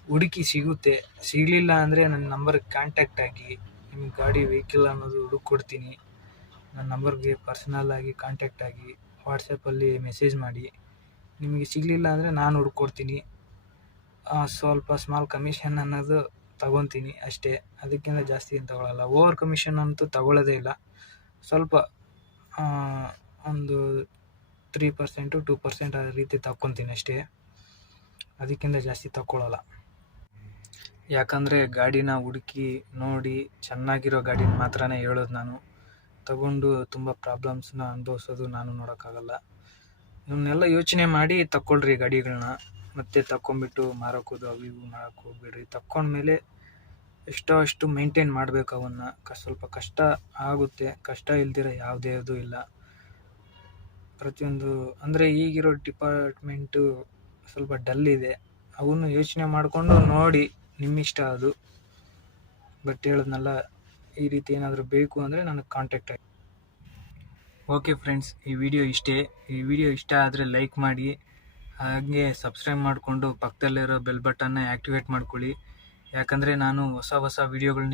ಹುಡುಕಿ ಸಿಗುತ್ತೆ. ಸಿಗಲಿಲ್ಲ ಅಂದರೆ ನನ್ನ ನಂಬರ್ಗೆ ಕಾಂಟ್ಯಾಕ್ಟ್ ಆಗಿ, ನಿಮಗೆ ಗಾಡಿ ವೆಹಿಕಲ್ ಅನ್ನೋದು ಹುಡುಕೊಡ್ತೀನಿ. ನನ್ನ ನಂಬರ್ಗೆ ಪರ್ಸ್ನಲ್ಲಾಗಿ ಕಾಂಟ್ಯಾಕ್ಟ್ ಆಗಿ ವಾಟ್ಸಪ್ಪಲ್ಲಿ ಮೆಸೇಜ್ ಮಾಡಿ. ನಿಮಗೆ ಸಿಗಲಿಲ್ಲ ಅಂದರೆ ನಾನು ಹುಡುಕೊಡ್ತೀನಿ. ಸ್ವಲ್ಪ ಸ್ಮಾಲ್ ಕಮಿಷನ್ ಅನ್ನೋದು ತಗೊತೀನಿ ಅಷ್ಟೇ. ಅದಕ್ಕಿಂತ ಜಾಸ್ತಿ ಏನು ತಗೊಳ್ಳಲ್ಲ. ಓವರ್ ಕಮಿಷನ್ ಅಂತೂ ತಗೊಳ್ಳೋದೇ ಇಲ್ಲ. ಸ್ವಲ್ಪ ಒಂದು 3%, 2% ಆ ರೀತಿ ತಗೊತೀನಿ ಅಷ್ಟೇ. ಅದಕ್ಕಿಂತ ಜಾಸ್ತಿ ತಗೊಳ್ಳಲ್ಲ. ಯಾಕಂದರೆ ಗಾಡಿನ ಹುಡುಕಿ ನೋಡಿ ಚೆನ್ನಾಗಿರೋ ಗಾಡಿನ ಮಾತ್ರನೇ ಹೇಳೋದು ನಾನು. ತಗೊಂಡು ತುಂಬ ಪ್ರಾಬ್ಲಮ್ಸ್ನ ಅನುಭವಿಸೋದು ನಾನು ನೋಡೋಕ್ಕಾಗಲ್ಲ. ಇವನ್ನೆಲ್ಲ ಯೋಚನೆ ಮಾಡಿ ತಗೊಳ್ರಿ ಗಾಡಿಗಳನ್ನ. ಮತ್ತೆ ತಗೊಂಬಿಟ್ಟು ಮಾರೋಕೋದು ಅವು ಇವು ಮಾಡೋಕ್ಕೆ ಹೋಗ್ಬೇಡ್ರಿ. ತಗೊಂಡ್ಮೇಲೆ ಎಷ್ಟೋ ಅಷ್ಟು ಮೇಂಟೈನ್ ಮಾಡಬೇಕು ಅವನ್ನ. ಸ್ವಲ್ಪ ಕಷ್ಟ ಆಗುತ್ತೆ. ಕಷ್ಟ ಇಲ್ದಿರ ಯಾವುದೇದು ಇಲ್ಲ. ಪ್ರತಿಯೊಂದು ಅಂದರೆ ಈಗಿರೋ ಡಿಪಾರ್ಟ್ಮೆಂಟು ಸ್ವಲ್ಪ ಡಲ್ ಇದೆ. ಅವನ್ನು ಯೋಚನೆ ಮಾಡಿಕೊಂಡು ನೋಡಿ, ನಿಮ್ಮಿಷ್ಟ ಅದು. ಬಟ್ ಹೇಳಿದ್ನಲ್ಲ, ಈ ರೀತಿ ಏನಾದರೂ ಬೇಕು ಅಂದರೆ ನನಗೆ ಕಾಂಟ್ಯಾಕ್ಟ್ ಆಗಿ. ಓಕೆ ಫ್ರೆಂಡ್ಸ್, ಈ ವಿಡಿಯೋ ಇಷ್ಟ ಆದರೆ ಲೈಕ್ ಮಾಡಿ, ಹಾಗೆ ಸಬ್ಸ್ಕ್ರೈಬ್ ಮಾಡಿಕೊಂಡು ಪಕ್ಕದಲ್ಲಿರೋ ಬೆಲ್ ಬಟನ್ನ ಆ್ಯಕ್ಟಿವೇಟ್ ಮಾಡ್ಕೊಳ್ಳಿ. ಯಾಕಂದರೆ ನಾನು ಹೊಸ ವಿಡಿಯೋಗಳು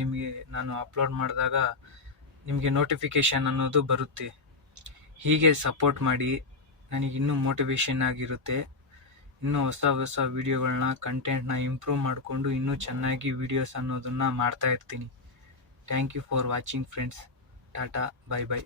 ನಾನು ಅಪ್ಲೋಡ್ ಮಾಡಿದಾಗ ನಿಮಗೆ ನೋಟಿಫಿಕೇಷನ್ ಅನ್ನೋದು ಬರುತ್ತೆ. ಹೀಗೆ ಸಪೋರ್ಟ್ ಮಾಡಿ, ನನಗೆ ಇನ್ನೂ ಮೋಟಿವೇಶನ್ ಆಗಿರುತ್ತೆ. ಇನ್ನೂ ಹೊಸ ವಿಡಿಯೋಗಳನ್ನ, ಕಂಟೆಂಟ್ನ ಇಂಪ್ರೂವ್ ಮಾಡಿಕೊಂಡು ಇನ್ನೂ ಚೆನ್ನಾಗಿ ವಿಡಿಯೋಸ್ ಅನ್ನೋದನ್ನು ಮಾಡ್ತಾ ಇರ್ತೀನಿ. Thank you for watching friends. Tata, bye by.